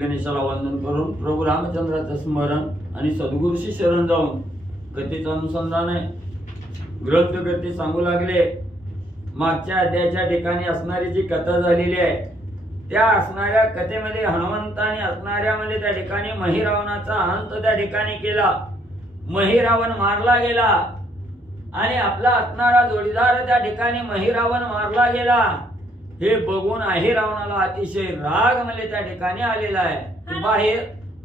गणेशाला वंदन करून प्रभू रामचंद्राचं स्मरण आणि सद्गुरूशी शरण जाऊन कथेचं अनुसंधान आहे. ग्रंथकर्ते सांगू लागले, मागच्या अध्यायाच्या ठिकाणी असणारी जी कथा झालेली आहे त्या असणाऱ्या कथेमध्ये हनुमंताने असणाऱ्या म्हणजे त्या ठिकाणी महिरावणाचा अंत त्या ठिकाणी केला. महिरावण मारला गेला आणि आपला असणारा जोडीदार त्या ठिकाणी महिरावण मारला गेला. हे बघून अहिरावणाला अतिशय राग म्हणजे त्या ठिकाणी आलेला आहे.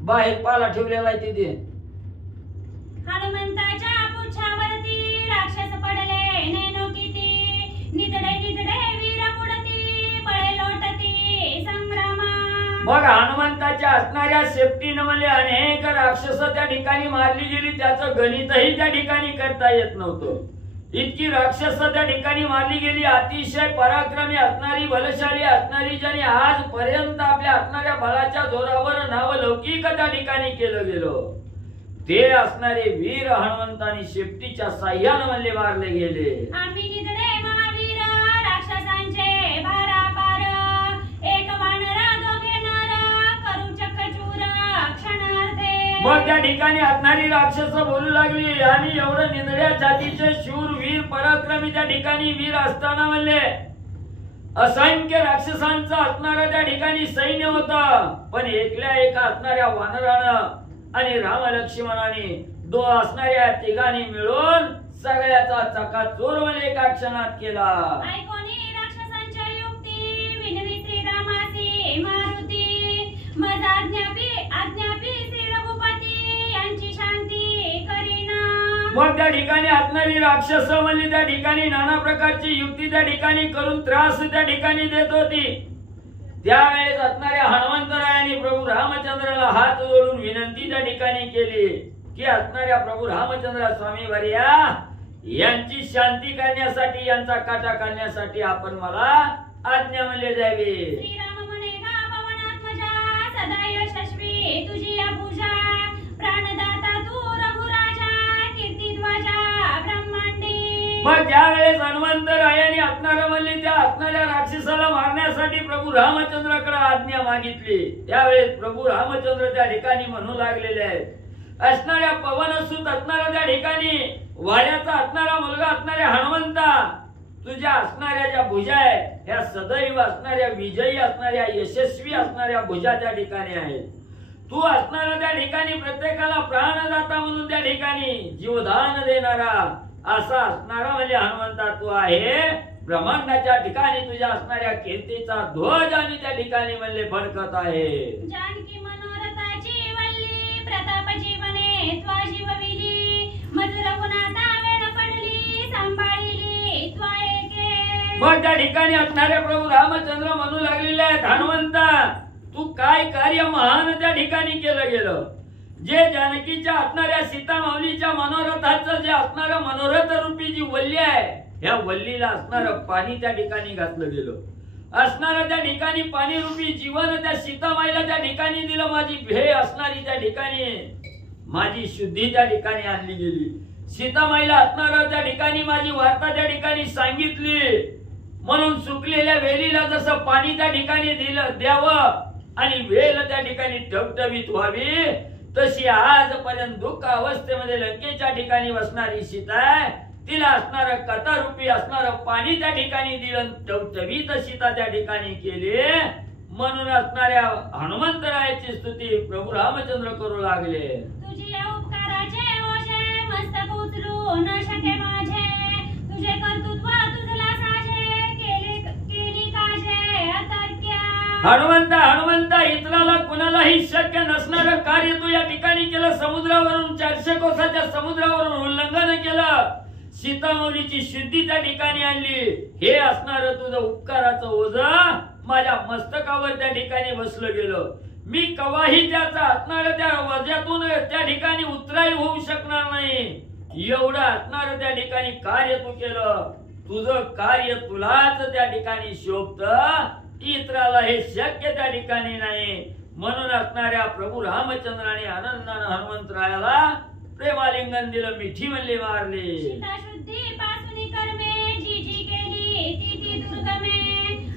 बाहेर पाला ठेवलेला आहे तिथे. हनुमंताच्या पुच्छावरती राक्षस पडले नैनो किती, निधडे निधडे वीर पुढती पळे लोटती संग्रामा. मग हनुमंताच्या असणाऱ्या शेपटीनं म्हणजे अनेक राक्षस त्या ठिकाणी मारली गेली. त्याचं गणितही त्या ठिकाणी करता येत नव्हतं. इतकी राक्षस त्या ठिकाणी मारली गेली. अतिशय पराक्रमी असणारी बलशाली असणारी ज्याने आजपर्यंत आपल्या असणाऱ्या बळाच्या जोरावर नाव लौकिक त्या ठिकाणी केलं गेलं ते असणारे वीर हनुमंतानी शेपटीच्या साह्यानं म्हणले मारले गेले. आम्ही निधडे महावीर राक्षसांचे भारापार, एक वानर दोघे नर करू चक्कचूर क्षणार्धे. मग त्या ठिकाणी असणारी राक्षस बोलू लागली, आणि एवढं निधड्या जातीचे शूर वीर पराक्रमी त्या ठिकाणी वीर असताना म्हणले असंख्य राक्षसांचं असणारं त्या ठिकाणी सैन्य होतं, पण एकल्या एका असणाऱ्या वानरानं आणि राम लक्ष्मणाने दो असणाऱ्या तिघांनी मिळून सगळ्याचा चकाचूर म्हणजे एका क्षणात केला. ऐकोनी राक्षसांच्या युक्ती विनवी श्रीरामासी मारुती, मज आज्ञापी श्री रघुपती यांची शांती करीना. मग त्या ठिकाणी असणारी राक्षस म्हणजे त्या ठिकाणी नाना प्रकारची युक्ती त्या ठिकाणी करून त्रास त्या ठिकाणी देत होती. त्यावेळेस असणाऱ्या हनुमंतरायांनी प्रभू रामचंद्राला हात जोडून विनंती त्या ठिकाणी केली की असणाऱ्या प्रभू रामचंद्र स्वामी वर्या यांची शांती करण्यासाठी यांचा काटा काढण्यासाठी आपण मला आज्ञा मिळले द्यावी. श्रीराम म्हणे गा पवनात्मजा सदा यशस्वी तुझी या पूजा, प्राणदाता तू रघुराजा कीर्तिध्वजा ब्रह्मांडी. मग ज्यावेळेस हनुमंतरायांनी असणाऱ्या म्हणले त्या असणाऱ्या राक्षसाला मारण्यासाठी प्रभू रामचंद्राकडे आज्ञा मागितली. त्यावेळेस प्रभू रामचंद्र त्या ठिकाणी म्हणू लागलेले आहेत, असणाऱ्या पवनसुत असणाऱ्या त्या ठिकाणी वाड्याचा असणारा मुलगा असणाऱ्या हनुमंता, तुझ्या असणाऱ्या ज्या भुजा आहेत ह्या सदैव असणाऱ्या विजयी असणाऱ्या यशस्वी असणाऱ्या भुजा त्या ठिकाणी आहेत. तू असणारा त्या ठिकाणी प्रत्येकाला प्राणदाता म्हणून त्या ठिकाणी जीवदान देणारा असा असणारा म्हणजे हनुमंता तू आहे. ब्रह्मांडाच्या ठिकाणी तुझ्या असणाऱ्या कीर्तीचा ध्वज आणि त्या ठिकाणी म्हणले फडकत आहे. जानकी मनोरथाची वल्ली प्रताप जीवने त्वा जीवविली, मज रघुनाथा वेळ पडली सांभाळिली त्वा एके. मग त्या ठिकाणी असणारे प्रभू रामचंद्र म्हणू लागलेले आहेत, हनुमंता तू काय कार्य महान त्या ठिकाणी केलं गेलं. जे जानकीच्या असणाऱ्या सीता माऊलीच्या मनोरथाचं जे असणारं मनोरथ रूपी जी वल्ली आहे ह्या वल्लीला असणारं पाणी त्या ठिकाणी घातलं गेलं. असणारं त्या ठिकाणी पाणी रूपी जीवन त्या सीतामाईला त्या ठिकाणी दिलं. माझी भेय असणारी त्या ठिकाणी माझी शुद्धी त्या ठिकाणी आणली गेली. सीतामाईला असणारं त्या ठिकाणी माझी वार्ता त्या ठिकाणी सांगितली. म्हणून सुकलेल्या वेलीला जसं पाणी त्या ठिकाणी दिलं द्यावं आणि वेल त्या ठिकाणी टवटवीत व्हावी, तशी आजपर्यंत दुःख अवस्थेमध्ये लंकेच्या ठिकाणी बसणारी सीता आहे, तिला असणारं कथा रूपी असणारं पाणी त्या ठिकाणी दिलं, टवटवीत सीता त्या ठिकाणी केली. म्हणून असणाऱ्या हनुमंतरायाची स्तुती प्रभू रामचंद्र करू लागले. तुझी या उपकाराचे ओझे मस्तक उचलू न शके माझे, तुझे कर्तृत्व तुझला साजे केली काजे अतर्क्य. हनुमंता इतराला कुणालाही शक्य नसणारं कार्य तू या ठिकाणी केलं. समुद्रावरून 400 कोसाच्या समुद्रावरून उल्लंघन केलं. सीतामाऊलीची शुद्धी त्या ठिकाणी आणली. हे असणारं तुझं उपकाराचं ओझं माझ्या मस्तकावर त्या ठिकाणी बसलं गेलं. मी कवाही त्याचा असणारं त्या वज्यातून त्या ठिकाणी उतराई होऊ शकणार नाही. एवढं असणारं त्या ठिकाणी कार्य तू केलं. तुझं कार्य तुलाच त्या ठिकाणी शोभतं, इतराला हे शक्य त्या ठिकाणी नाही. म्हणून असणाऱ्या प्रभू रामचंद्राने आनंदाने हनुमंतरायाला प्रेमालिंगन दिलं, मिठी म्हणले मारले. सीता शुद्धी पासून कर्मे जी जी केली ती ती दुर्गमे,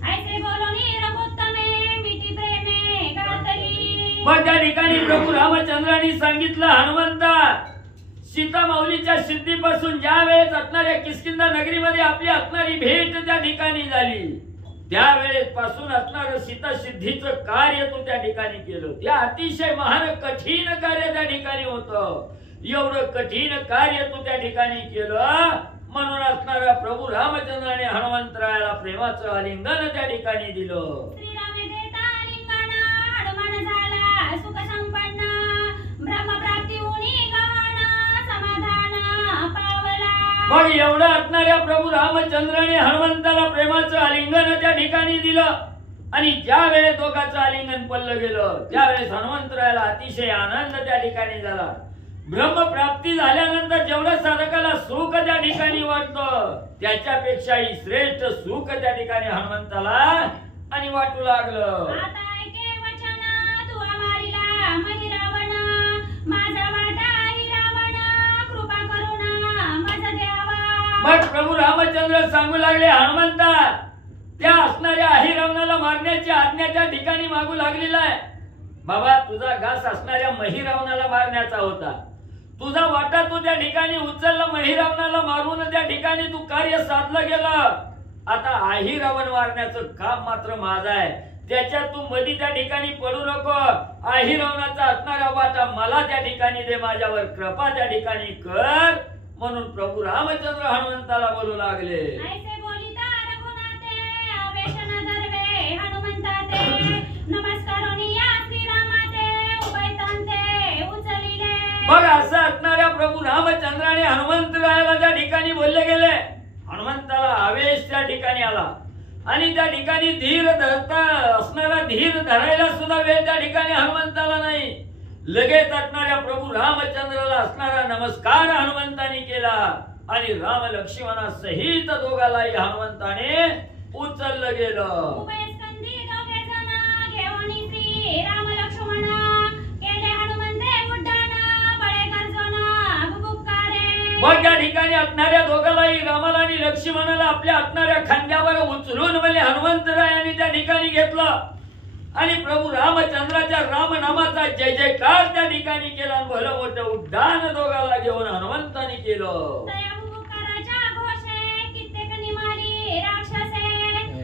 ऐसे बोलोनी रघुत्तमे मिठी प्रेमे गातली. मग त्या ठिकाणी प्रभू रामचंद्रांनी सांगितलं, हनुमंता, सीता माऊलीच्या सिद्धीपासून ज्या वेळेस असणाऱ्या किष्किंधा नगरीमध्ये आपली असणारी भेट त्या ठिकाणी झाली, त्यावेळेस पासून असणार सीता सिद्धीचं कार्य तू त्या ठिकाणी केलं. त्या अतिशय महान कठीण कार्य त्या ठिकाणी होतं. एवढं कठीण कार्य तू त्या ठिकाणी केलं, म्हणून असणारा प्रभू रामचंद्राने हनुमंतरायाला प्रेमाचं आलिंगन त्या ठिकाणी दिलं. श्रीरामे देता आलिंगन, हनुमान झाला सुख संपन्न, ब्रह्मप्राप्ती होणी गहन, समाधान पावला. मग एवढं असणाऱ्या प्रभू रामचंद्राने हनुमंताला प्रेमाचं आलिंगन त्या ठिकाणी दिलं. आणि ज्या वेळेस दोघांचं आलिंगन पडलं गेलं, त्यावेळेस हनुमंतरायाला अतिशय आनंद त्या ठिकाणी झाला. ब्रह्मप्राप्ती झाल्यानंतर जेवढं साधकाला सुख त्या ठिकाणी वाटतं, त्याच्यापेक्षाही श्रेष्ठ सुख त्या ठिकाणी हनुमंताला आणि वाटू लागलं. आता ऐके वचन, तू आमारीला मही रावण, माझा वाटा ही रावण, कृपा करुणा माझा द्यावा. मग प्रभू रामचंद्र सांगू लागले, हनुमंता, त्या असणाऱ्या अहिरावणाला मारण्याची आज्ञा त्या ठिकाणी मागू लागलेला आहे. बाबा, तुझा घास असणाऱ्या महिरावणाला मारण्याचा होता. तुझा वाटा तू त्या ठिकाणी उचलला, महिरावणाला मारून त्या ठिकाणी तू कार्य साधलं गेलं. आता अहिरावण मारण्याचं काम मात्र माझं आहे. त्याच्यात तू मधी त्या ठिकाणी पडू नको. अहिरावणाचा असणारा वाटा मला त्या ठिकाणी दे, माझ्यावर कृपा त्या ठिकाणी कर. म्हणून प्रभू रामचंद्र हनुमंताला बोलू लागले. ऐसे बोलिता रघुनाथे, आवेशन धरवे हनुमंताते, नमस्कारोनी या श्रीरामाते, उभयतांते उचलिले. मग असं असणाऱ्या प्रभू रामचंद्राने हनुमंतरायाला त्या ठिकाणी बोलले गेले. हनुमंताला आवेश त्या ठिकाणी आला आणि त्या ठिकाणी धीर धरता असणारा धीर धरायला सुद्धा वेळ त्या ठिकाणी हनुमंताला नाही. लगेच असणाऱ्या प्रभू रामचंद्राला असणारा नमस्कार हनुमंताने केला आणि राम लक्ष्मणा सहित दोघालाही हनुमंताने उचललं गेलं. उभयस्कंदी दोघे जण घेऊन श्री राम लक्ष्मण, केले हनुमंते उड्डाण, बळे गर्जना भुभुक्कारे. मग त्या ठिकाणी असणाऱ्या दोघालाही रामाला आणि लक्ष्मणाला आपल्या असणाऱ्या खांद्यावर उचलून म्हणजे हनुमंतरायाने त्या ठिकाणी घेतलं आणि प्रभू रामचंद्राच्या रामनामाचा जय जयकार त्या ठिकाणी केला आणि भलं मोठं उड्डाण दोघाला घेऊन हनुमंताने केलं. तया भुभुक्काराच्या घोषे कित्येक निमाली राक्षसे,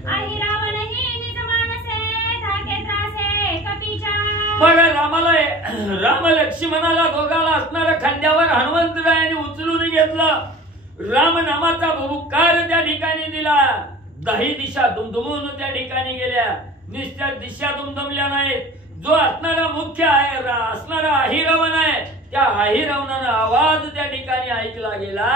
आई रावणही निज मानसे, धाके त्रासे कपीच्या. मग राम लक्ष्मणाला दोघाला असणाऱ्या खांद्यावर हनुमंतरायाने उचलून घेतलं. रामनामाचा भुभुक्कार त्या ठिकाणी दिला. 10 दिशा दुमदुमून त्या ठिकाणी गेल्या. निश्चित दिशा दुमदमल्या नाहीत. जो असणारा मुख्य आहे असणारा अहिरावण आहे, त्या अहिरावणानं आवाज त्या ठिकाणी ऐकला गेला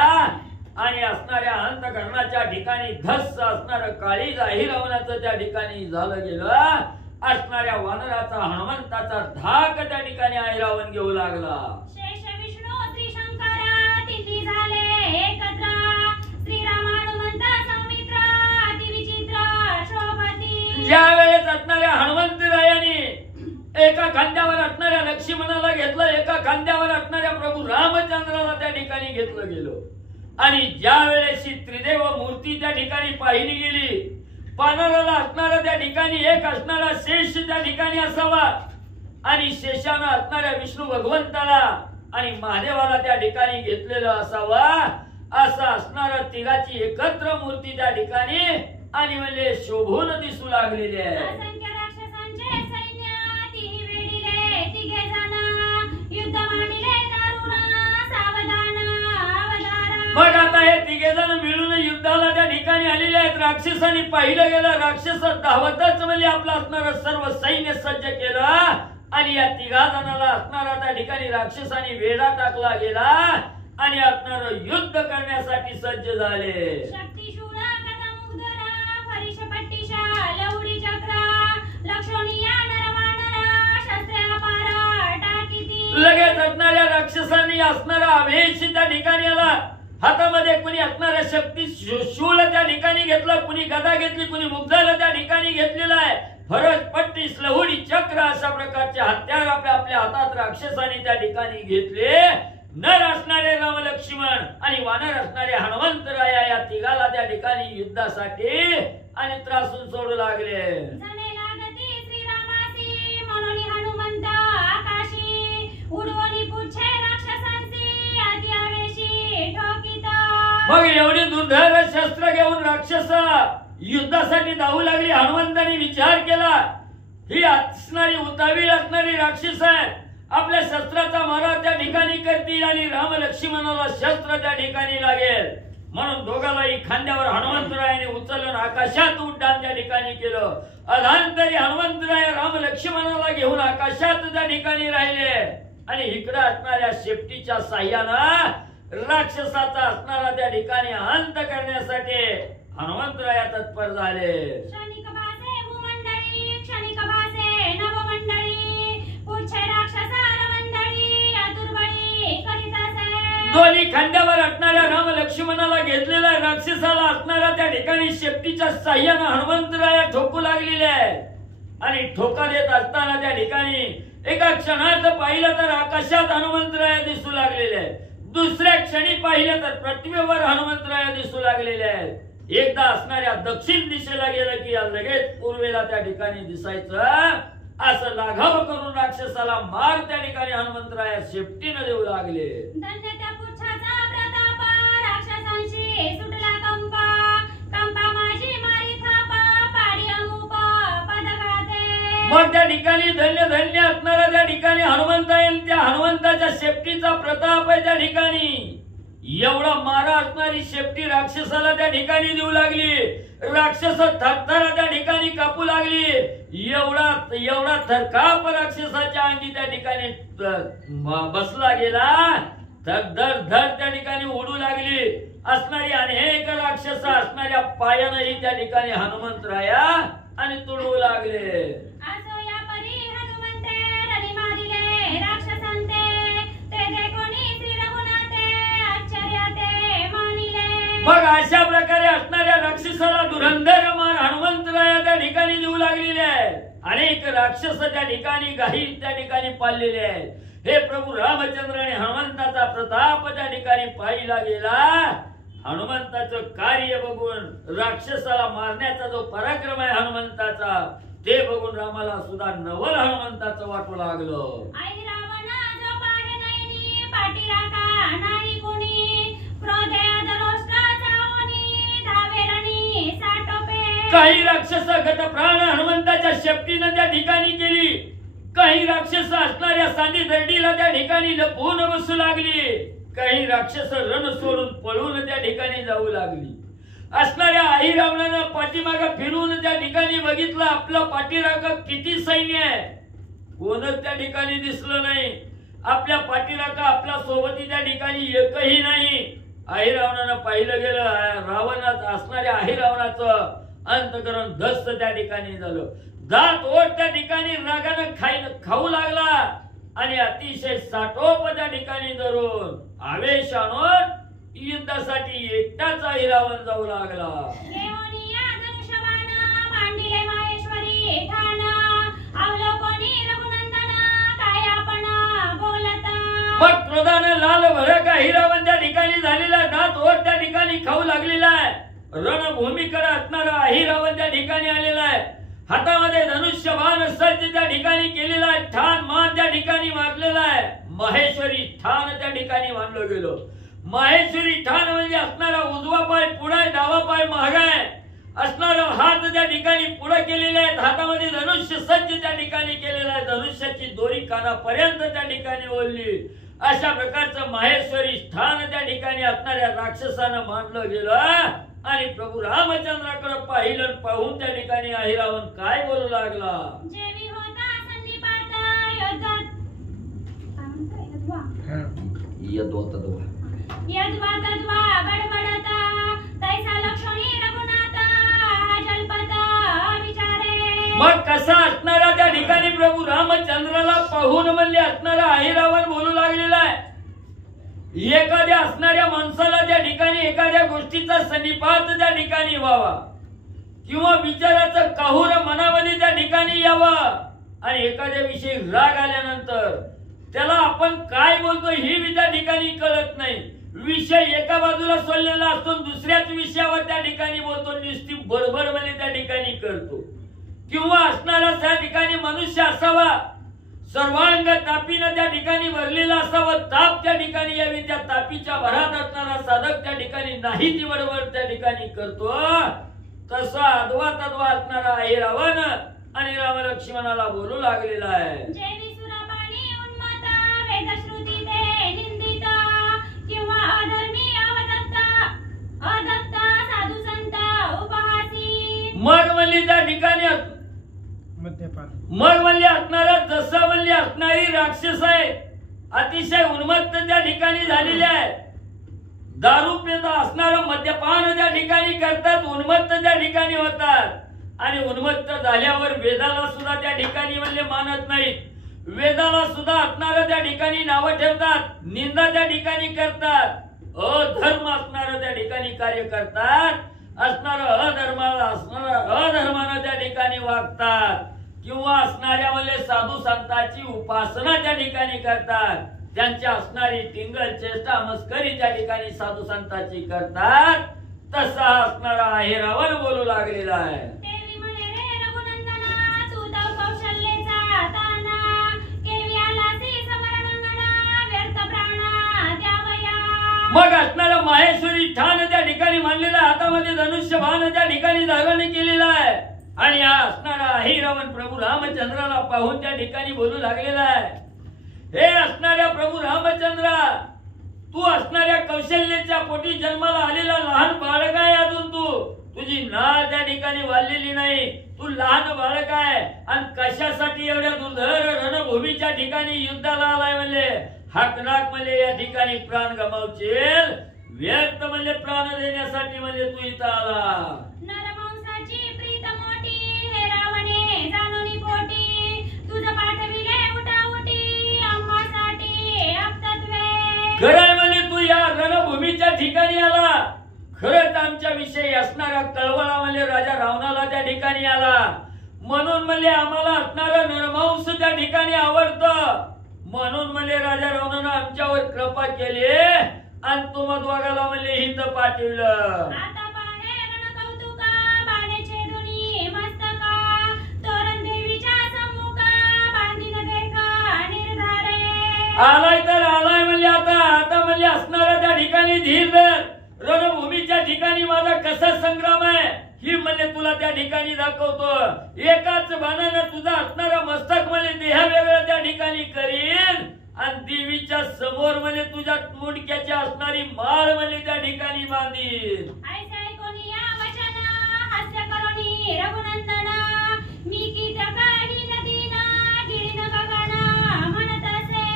आणि असणाऱ्या अंतकरणाच्या ठिकाणी धस्स असणारं काळीज अहिरावणाचं त्या ठिकाणी झालं गेलं. असणाऱ्या वानराचा हनुमंताचा धाक त्या ठिकाणी अहिरावण घेऊ लागला. शेष विष्णू श्री शंकर तिन्ही झाले एकत्र, श्रीराम हनुमंत सौमित्र, अतिविचित्र शोभती. ज्या वेळेस असणाऱ्या हनुमंतरायाने एका खांद्यावर असणाऱ्या लक्ष्मणाला घेतलं, एका खांद्यावर असणाऱ्या प्रभू रामचंद्राला त्या ठिकाणी घेतलं गेलं. आणि ज्या वेळेस त्रिदेव मूर्ती त्या ठिकाणी पाहिली गेली, पानाला असणारा त्या ठिकाणी एक असणारा शेष त्या ठिकाणी असावा आणि शेषानं असणाऱ्या विष्णू भगवंताला आणि महादेवाला त्या ठिकाणी घेतलेलं असावा. असं असणारा तिघाची एकत्र मूर्ती त्या ठिकाणी आणि म्हणजे शोभून दिसू लागलेली आहे. असंख्य राक्षसांचे सैन्य तिही वेढिले तिघे जण, युद्ध मांडिले दारुण सावधान अवधारा. मग आता हे तिघे जण मिळून युद्धाला त्या ठिकाणी आलेले आहेत. राक्षसांनी पाहिलं गेलं, राक्षस धावतच म्हणजे आपलं असणारं सर्व सैन्य सज्ज केलं आणि या तिघा जणाला असणारा त्या ठिकाणी राक्षसांनी वेढा टाकला गेला आणि असणारं युद्ध करण्यासाठी सज्ज झाले. शक्तिशूर कदमुग्धरा, फरिशपट्टिशा लवडी चक्र, लक्षणीय नरवानरा, शस्त्रे अपार टाकीती. लगेच असणाऱ्या राक्षसांनी असणारा आवेश त्या ठिकाणी आला. हातामध्ये कुणी असणाऱ्या शक्ती शूळ त्या ठिकाणी घेतलं, कुणी गदा घेतली, कुणी मुग्धाला त्या ठिकाणी घेतलेला आहे. फरस पट्टी लहुडी चक्र अशा प्रकारचे हत्यार आपल्या हातात राक्षसांनी त्या ठिकाणी घेतले. नर असणारे राम लक्ष्मण आणि वानर असणारे हनुमंतराया या तिघाला त्या ठिकाणी युद्धासाठी आणि त्रासून सोडू लागले. जने लागती श्रीरामासी, म्हणून हनुमंत मग एवढी दुर्धर शस्त्र घेऊन राक्षस युद्धासाठी धावू लागली. हनुमंतांनी विचार केला, ही असणारी उतावीळ असणारी राक्षस आहे, आपल्या शस्त्राचा मारा त्या ठिकाणी करतील आणि राम लक्ष्मणाला शस्त्र त्या ठिकाणी लागेल. म्हणून दोघांनाही खांद्यावर हनुमंतरायाने उचलून आकाशात उड्डाण त्या ठिकाणी केलं. अधांतरी हनुमंतराय राम लक्ष्मणाला घेऊन आकाशात त्या ठिकाणी राहिले आणि इकडे असणाऱ्या शेपटीच्या साह्यानं राक्षसाचा असणारा त्या ठिकाणी अंत करण्यासाठी हनुमंतराया तत्पर झाले. क्षणिक भासे भूमंडळी, क्षणिक भासे नवमंडळी, पुढचे राक्षसार मंडळी आतुरबळी करीत असे. दोन्ही खांद्यावर असणाऱ्या राम लक्ष्मणाला घेतलेल्या राक्षसाला असणाऱ्या त्या ठिकाणी शेपटीच्या साह्यानं हनुमंतराया ठोकू लागलेले आहे. आणि ठोका देत असताना त्या ठिकाणी एका क्षणात पाहिलं तर आकाशात हनुमंतराया दिसू लागलेले आहेत. दुसऱ्या क्षणी पाहिलं तर पृथ्वीवर हनुमंतराया दिसू लागलेले आहेत. एकदा असणाऱ्या दक्षिण दिशेला गेलं की लगेच पूर्वेला त्या ठिकाणी दिसायचं. असं लाघव करून राक्षसाला मार त्या ठिकाणी हनुमंतराया शेपटीनं देऊ लागले. धन्य त्या पुच्छाचा प्रताप, राक्षसांशी सुटला कंपा, कंपा माझी मारी थापा, पाडी अमुप पदघाते. मग त्या ठिकाणी धन्य धन्य असणारा त्या ठिकाणी हनुमंत येईल. त्या हनुमंताच्या शेपटीचा प्रताप आहे. त्या ठिकाणी एवढा मारा असणारी शेपटी राक्षसाला त्या ठिकाणी देऊ लागली. राक्षस थरथर त्या ठिकाणी कापू लागली. एवढा थरकाप राक्षसाच्या अंगी त्या ठिकाणी बसला गेला. धर त्या ठिकाणी उडू लागली. असणारी अनेक राक्षस असणाऱ्या पायानंही त्या ठिकाणी हनुमंतराया आणि तुडवू लागले. असो या परी हनुमंते रणी मारिले राक्षसांते, ते जे कोणी श्री रघुनाथे आश्चर्याते मानिले. मग अशा प्रकारे असणाऱ्या राक्षसाला धुरंधर मार हनुमंतराया त्या ठिकाणी देऊ लागलेले आहे. अनेक राक्षस त्या ठिकाणी गाही त्या ठिकाणी पाळलेले आहेत. हे प्रभू रामचंद्र आणि हनुमंताचा प्रताप त्या ठिकाणी पाहिला गेला. हनुमंताचं कार्य बघून राक्षसाला मारण्याचा जो पराक्रम आहे हनुमंताचा, ते बघून रामाला सुद्धा नवल हनुमंताचं वाटू लागलं. आई रावणा जो पाहे नयनी, पाठीराखा नाही कोणी, क्रोधे अधरोष्टा जाऊनी, धावे रणी साटोपे. काही राक्षस गत प्राण हनुमंताच्या शेपटीनं त्या ठिकाणी केली. काही राक्षस असणाऱ्या सांदी दर्डीला त्या ठिकाणी लपवून बसू लागली. काही राक्षस रण सोडून पळून त्या ठिकाणी जाऊ लागली. असणाऱ्या आई रावणानं पाठीमागं फिरून त्या ठिकाणी बघितलं, आपलं पाठीराखा किती सैन्य आहे, कोणच त्या ठिकाणी दिसलं नाही. आपल्या पाठीराखा आपल्या सोबती त्या ठिकाणी एकही नाही. आई रावणानं पाहिलं गेलं, रावणात असणाऱ्या आई रावणाचं अंतकरण धस्त त्या ठिकाणी झालं. दात ओठ त्या ठिकाणी रागानं खाऊ लागला आणि अतिशय साठोप त्या ठिकाणी धरून आवेशानं युद्धासाठी एकटाच आई रावण जाऊ लागला. घेऊनी या धनुष्यबाण, मांडिले माहेश्वरी ठाण, अवलोकनी रघुनंदन, काय आपण बोलता. मग क्रोधानं लाल भडक आई रावण त्या ठिकाणी झालेला, दात ओठ त्या ठिकाणी खाऊ लागलेला आहे. रणभूमीकडे असणारा आई रावण त्या ठिकाणी आलेला आहे. हातामध्ये धनुष्यबाण सज्ज त्या ठिकाणी केलेला आहे. ठाण मान त्या ठिकाणी मारलेला आहे. महेश्वरी ठाण त्या ठिकाणी मानलं गेलं. महेश्वरी ठाण म्हणजे असणारा उजवा पाय पुढे, डावा पाय मागे असणारा हात त्या ठिकाणी पुढे केलेले आहेत. हातामध्ये धनुष्य सज्ज त्या ठिकाणी केलेला आहे. धनुष्याची दोरी कानापर्यंत त्या ठिकाणी ओढली. अशा प्रकारचं महेश्वरी ठाण त्या ठिकाणी असणाऱ्या राक्षसानं मानलं गेलं. आणि प्रभू रामचंद्राकडे पाहिलं, पाहून त्या ठिकाणी अहिरावण काय बोलू लागला. जेवी होता संदीपात युद्धात यद्वा तद्वा बडबडता, तैसा लक्षणी रघुनाथा जलपता विचारे. मग कसा असणारा त्या ठिकाणी प्रभू रामचंद्राला पाहून म्हणले असणारा अहिरावण बोलू लागलेला आहे. एखाद्या असणाऱ्या माणसाला त्या ठिकाणी एखाद्या गोष्टीचा सन्निपात त्या ठिकाणी व्हावा किंवा विचाराचं काहूर मनामध्ये त्या ठिकाणी यावं आणि एखाद्या विषयी राग आल्यानंतर त्याला आपण काय बोलतो ही त्या ठिकाणी कळत नाही. विषय एका बाजूला सोडलेला असतो, दुसऱ्याच विषयावर त्या ठिकाणी बोलतो, नुसती बडबड त्या ठिकाणी करतो. किंवा असणारा त्या ठिकाणी मनुष्य असावा, सर्वांग तापीनं त्या ठिकाणी भरलेला असावं, ताप त्या ठिकाणी यावी, त्या तापीच्या भरात असणारा साधक त्या ठिकाणी नाही ती बरोबर त्या ठिकाणी करतो, तसा अद्वा तद्वा असणारा आहे रावण आणि राम लक्ष्मणाला बोलू लागलेला आहे. जे विसुरापाणी उन्मत्त वेदश्रुती ते निंदित किंवा अधर्मी अदत्त साधू संत उपहासी. मग म्हणली त्या ठिकाणी मग म्हणली असणारा जसं म्हणली असणारी राक्षस आहे, अतिशय उन्मत्त त्या ठिकाणी झालेली आहे. दारू पित असणारं मद्यपान त्या ठिकाणी करतात, उन्मत्त त्या ठिकाणी होतात आणि उन्मत्त झाल्यावर वेदाला सुद्धा त्या ठिकाणी म्हणले मानत नाहीत. वेदाला सुद्धा असणारं त्या ठिकाणी नावं ठेवतात, निंदा त्या ठिकाणी करतात, अधर्म असणारं त्या ठिकाणी कार्य करतात, अधर्मानं त्या ठिकाणी वागतात किंवा असणाऱ्या म्हणजे साधू संतांची उपासना त्या ठिकाणी करतात. त्यांची असणारी टिंगल चेष्टा मस्करी त्या ठिकाणी साधू संतांची करतात. तसा असणारा आहे रावण बोलू लागलेला आहे. देवी म्हणे रे रघुनंदना, तू तर कौशल्याचा ताना, केवी आलासी समरणांगणा, व्यर्थ प्राणा द्यावया. मग असणारा माहेश्वरी ठाण त्या ठिकाणी मांडलेला, हातामध्ये धनुष्य बाण त्या ठिकाणी धारण केलेला आहे आणि हा असणारा आहे रावण प्रभू रामचंद्राला पाहून त्या ठिकाणी बोलू लागलेला आहे. हे असणाऱ्या प्रभू रामचंद्रा, तू असणाऱ्या कौशल्याच्या पोटी जन्माला आलेला लहान बाळक आहे. अजून तुझी नाळ त्या ठिकाणी वाढलेली नाही, तू लहान बाळक आहे आणि कशासाठी एवढ्या दुर्धर रणभूमीच्या ठिकाणी युद्धाला आलाय म्हणले. हाकनाक म्हणले या ठिकाणी प्राण गमावशील, व्यर्थ म्हणले प्राण देण्यासाठी म्हणले तू इथं आला. नरमांसाची प्रीत मोठी, हे रावणे जाणूनी पोटी, तुझं पाठविले उठाउटी, आम्हासाठी अपतत्वे. खरंय म्हणजे तू या रणभूमीच्या ठिकाणी आला, खरंच आमच्या विषयी असणारा कळवळा म्हणजे राजा रावणाला त्या ठिकाणी आला, म्हणून म्हणजे आम्हाला असणारा नरमांस त्या ठिकाणी आवडतं, म्हणून म्हणजे राजा रावणानं आमच्यावर कृपा केली आणि तुम्हा दोघाला म्हणजे हित पाठवलं. आता पाहे रणकौतुका, बाणे छेदुनी मस्तका, तोरण देवीच्या सम्मुखा, बांधीन देखा निर्धारे. आलाय तर आलाय म्हणजे आता म्हणजे असणारा त्या ठिकाणी धीर धर. रणभूमीच्या ठिकाणी माझा कसा संग्राम आहे ही म्हणजे तुला त्या ठिकाणी दाखवतो. एकाच बाणानं तुझा असणारा मस्तक म्हणजे देह वेगळं त्या ठिकाणी करीन आणि देवीच्या समोर म्हणजे तुझ्या मुंडक्याची असणारी माळ म्हणजे त्या ठिकाणी बांधीन. ऐसे ऐकोनी या वचन, हास्य करोनी रघुनंदना, मी कीटका हीन दीना, गिळीन गगना म्हणत असे.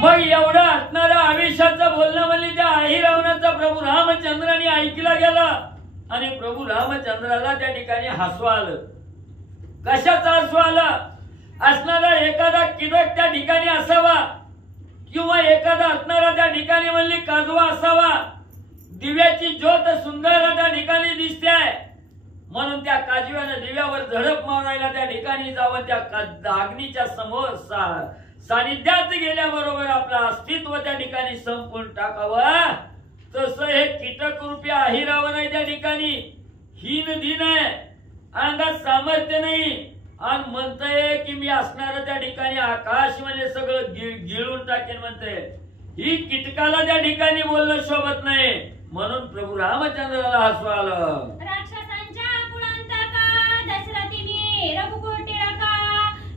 मग एवढं असणारं आवेशाचं बोलणं म्हणजे त्या अहिरावणाचा प्रभू रामचंद्राने ऐकला गेला आणि प्रभू रामचंद्राला त्या ठिकाणी हसू आलं. कशाचं हसू आलं? असणारा एखादा कीटक त्या ठिकाणी असावा किंवा एखादा असणारा त्या ठिकाणी म्हणली काजवा असावा, दिव्याची ज्योत सुंदर त्या ठिकाणी दिसते म्हणून त्या काजव्यानं दिव्यावर झडप मारायला त्या ठिकाणी जावं, त्या अग्नीच्या समोर सानिध्यात गेल्याबरोबर आपलं अस्तित्व त्या ठिकाणी संपून टाकावं. तसं हे कीटक रूपी अहिरावण आहे त्या ठिकाणी, हीन दीन आहे, अंगात सामर्थ्य नाही आणि म्हणतंय की मी असणार त्या ठिकाणी आकाश म्हणजे सगळं गिळून टाकेन म्हणतंय. ही कीटकाला त्या ठिकाणी बोलणं शोभत नाही म्हणून प्रभू रामचंद्राला हसू आलं. राक्षसांच्या कुळांतका, दशरथी मी रघुकुळ टिळका,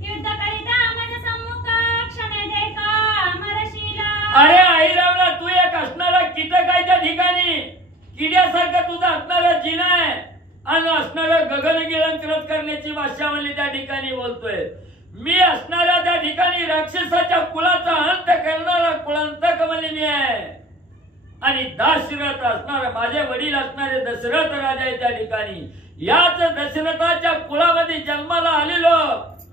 युद्ध करिता मज सम्मुख, क्षणे देखा मरशीला. अरे अहिरावणा, तू एक असणारा कीटक आहे त्या ठिकाणी, किड्यासारखं तुझा असणारा जिना आहे आणि असणारा गगन गिळंकृत करण्याची भाषा म्हणली त्या ठिकाणी बोलतोय. मी असणाऱ्या त्या ठिकाणी राक्षसाच्या कुळाचा अंत करणारा कुळांतक म्हणजे मी आहे आणि दाशरथ असणारा माझे वडील असणारे दशरथ राजा आहे त्या ठिकाणी. याच दशरथाच्या कुळामध्ये जन्माला आलेलो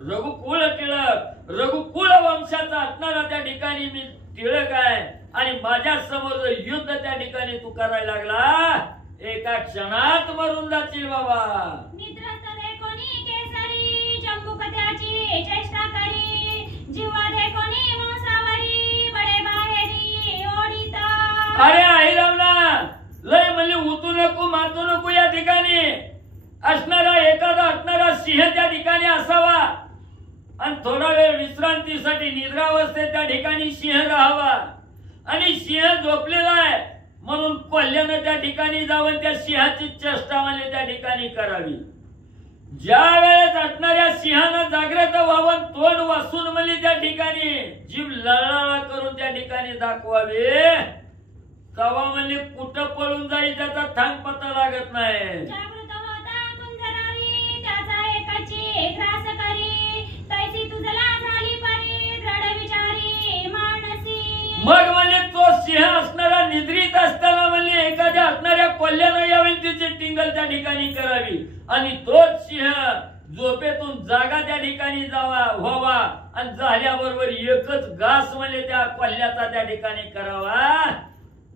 रघुकुळ टिळक, रघुकुळ वंशाचा असणारा त्या ठिकाणी मी टिळक आहे आणि माझ्या समोर युद्ध त्या ठिकाणी तू करायला लागला, एका क्षणात मरून जाशील बाबा. निद्रस्त देखोनी केसरी, जंबुक त्याची चेष्टा करी, जीवा देखोनी मांसावरी, बडे बाहेरी ओढीता. अरे अहिरावणा, लय म्हणजे उतू नको मारतो नको. या ठिकाणी असणारा एखादा असणारा सिंह त्या ठिकाणी असावा आणि थोडा वेळ विश्रांतीसाठी निद्रावस्थेत त्या ठिकाणी सिंह राहावा आणि सिंह झोपलेला आहे म्हणून कोल्ह्यानं त्या ठिकाणी जावं त्या सिंहाची चेष्टा म्हणजे त्या ठिकाणी करावी. ज्या वेळेस असणाऱ्या सिंहानं जागृत व्हावं तोंड वासून म्हणजे त्या ठिकाणी जीभ लळाळा करून त्या ठिकाणी दाखवावे तवा म्हणजे कुठं पळून जाईल त्याचा थांग पत्ता लागत नाही. जागृत होता कुंजरारी त्याचा एकाची ग्रास करी तैसी तुझला झाली परी दृढ विचारी मानसी. मग म्हणजे तो सिंह असणारा निद्रित असताना म्हणजे एखाद्या असणाऱ्या कोल्ह्यानं यावी तिची टिंगल त्या ठिकाणी करावी आणि तोच सिंह झोपेतून जागा त्या ठिकाणी जावा व्हावा आणि झाल्याबरोबर एकच घास म्हणजे त्या कोल्ह्याचा त्या ठिकाणी करावा.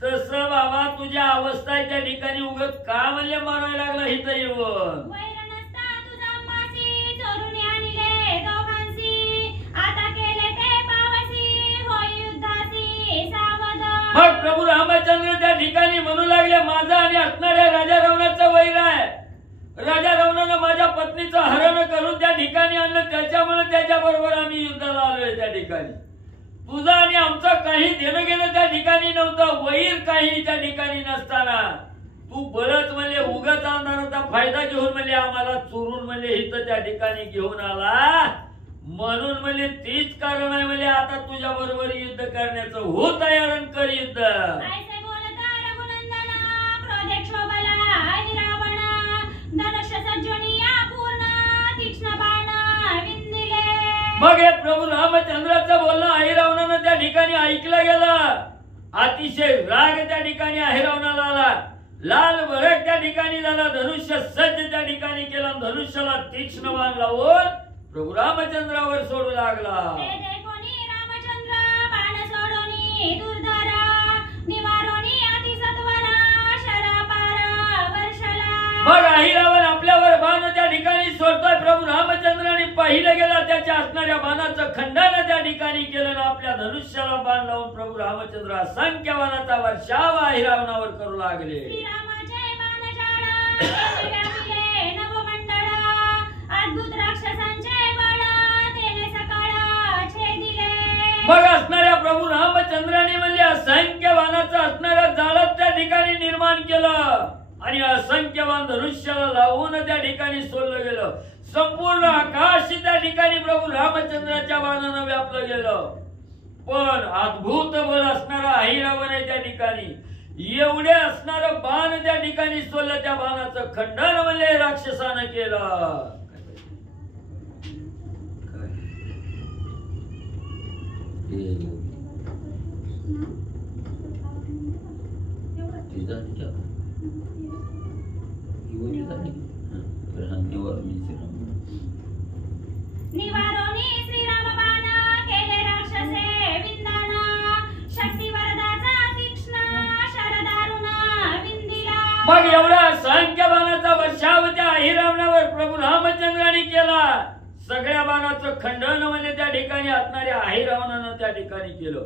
तसं बाबा तुझ्या अवस्था त्या ठिकाणी उगत का म्हणजे मारायला लागला इथं येऊन. वैर नसता तुझा मासी चोरून आणले दोघांसी आता केले ते पावसी होई युद्धासी सावध. मग प्रभू रामचंद्र त्या ठिकाणी म्हणू लागले माझा आणि असणाऱ्या राजा रावणाचा वैर आहे. राजा रावणानं माझ्या पत्नीचं हरण करून त्या ठिकाणी आणलं त्याच्यामुळे त्याच्या बरोबर आम्ही युद्धाला आलोय त्या ठिकाणी. तुझा आणि आमचं काही देणं घेणं त्या ठिकाणी नव्हतं वैर काही त्या ठिकाणी नसताना तू बळच म्हणजे उगाच आणणारा फायदा घेऊन म्हणजे आम्हाला चोरून म्हणजे इथं त्या ठिकाणी घेऊन आला म्हणून म्हणजे तीच कारण आहे म्हणजे आता तुझ्या बरोबर युद्ध करण्याचं हो तयार कर युद्ध. ऐसे बोलता रघुनंदना क्रोधे क्षोभला रावण धनुष्य सज्जनिया पूर्ण तीक्ष्ण बाण विंदिले. मग हे प्रभू रामचंद्राचं बोलणं अहिरावणानं त्या ठिकाणी ऐकलं गेलं. अतिशय राग त्या ठिकाणी अहिरावणाला आला. लाल भडक त्या ठिकाणी झाला. धनुष्य सज्ज त्या ठिकाणी केला. धनुष्याला तीक्ष्ण बाण लावून प्रभू रामचंद्रावर सोडू लागला. ते देखोनी रामचंद्र बाण सोडोनी दुर्धरा निवारोनी अतिसत्वरा शरापार वर्षला. मग अहिरावण आपल्यावर बाण त्या ठिकाणी सोडतोय. प्रभू रामचंद्राने पाहिलं गेला त्याच्या असणाऱ्या बाणाचं खंडन त्या ठिकाणी केलं ना आपल्या धनुष्याला बाण लावून प्रभू रामचंद्र असंख्य बाणाचा वर्षाव अहिरावणावर करू लागले. श्रीरामाचे बाण जाळ व्यापिले नवमंडळ अद्भुत राक्षसांचे बळ तेने सकाळ छेदिले. मग असणाऱ्या प्रभू रामचंद्राने म्हणजे असंख्य बाणाचं असणारं जाळं त्या ठिकाणी निर्माण केलं आणि असंख्य बाण धनुष्याला लावून त्या ठिकाणी सोडलं गेलं. संपूर्ण आकाश त्या ठिकाणी प्रभू रामचंद्राच्या बाणानं व्यापलं गेलं. पण अद्भुत बळ असणारा अहिरावण आहे त्या ठिकाणी एवढे असणारं बाण त्या ठिकाणी सोडलं. त्या बाणाचं खंडन म्हणजे राक्षसानं केलं. निवारोनी श्रीराम बाण केले राक्षसे विंदान शक्ती वरदाचा तीक्ष्ण शरदारुण विंदिला. मग एवढा असंख्य बाणाचा वर्षाव त्या अहिरावणावर प्रभू रामचंद्राने केला. सगळ्या बाणाचं खंडन म्हणजे त्या ठिकाणी असणाऱ्या अहिरावणानं त्या ठिकाणी केलं.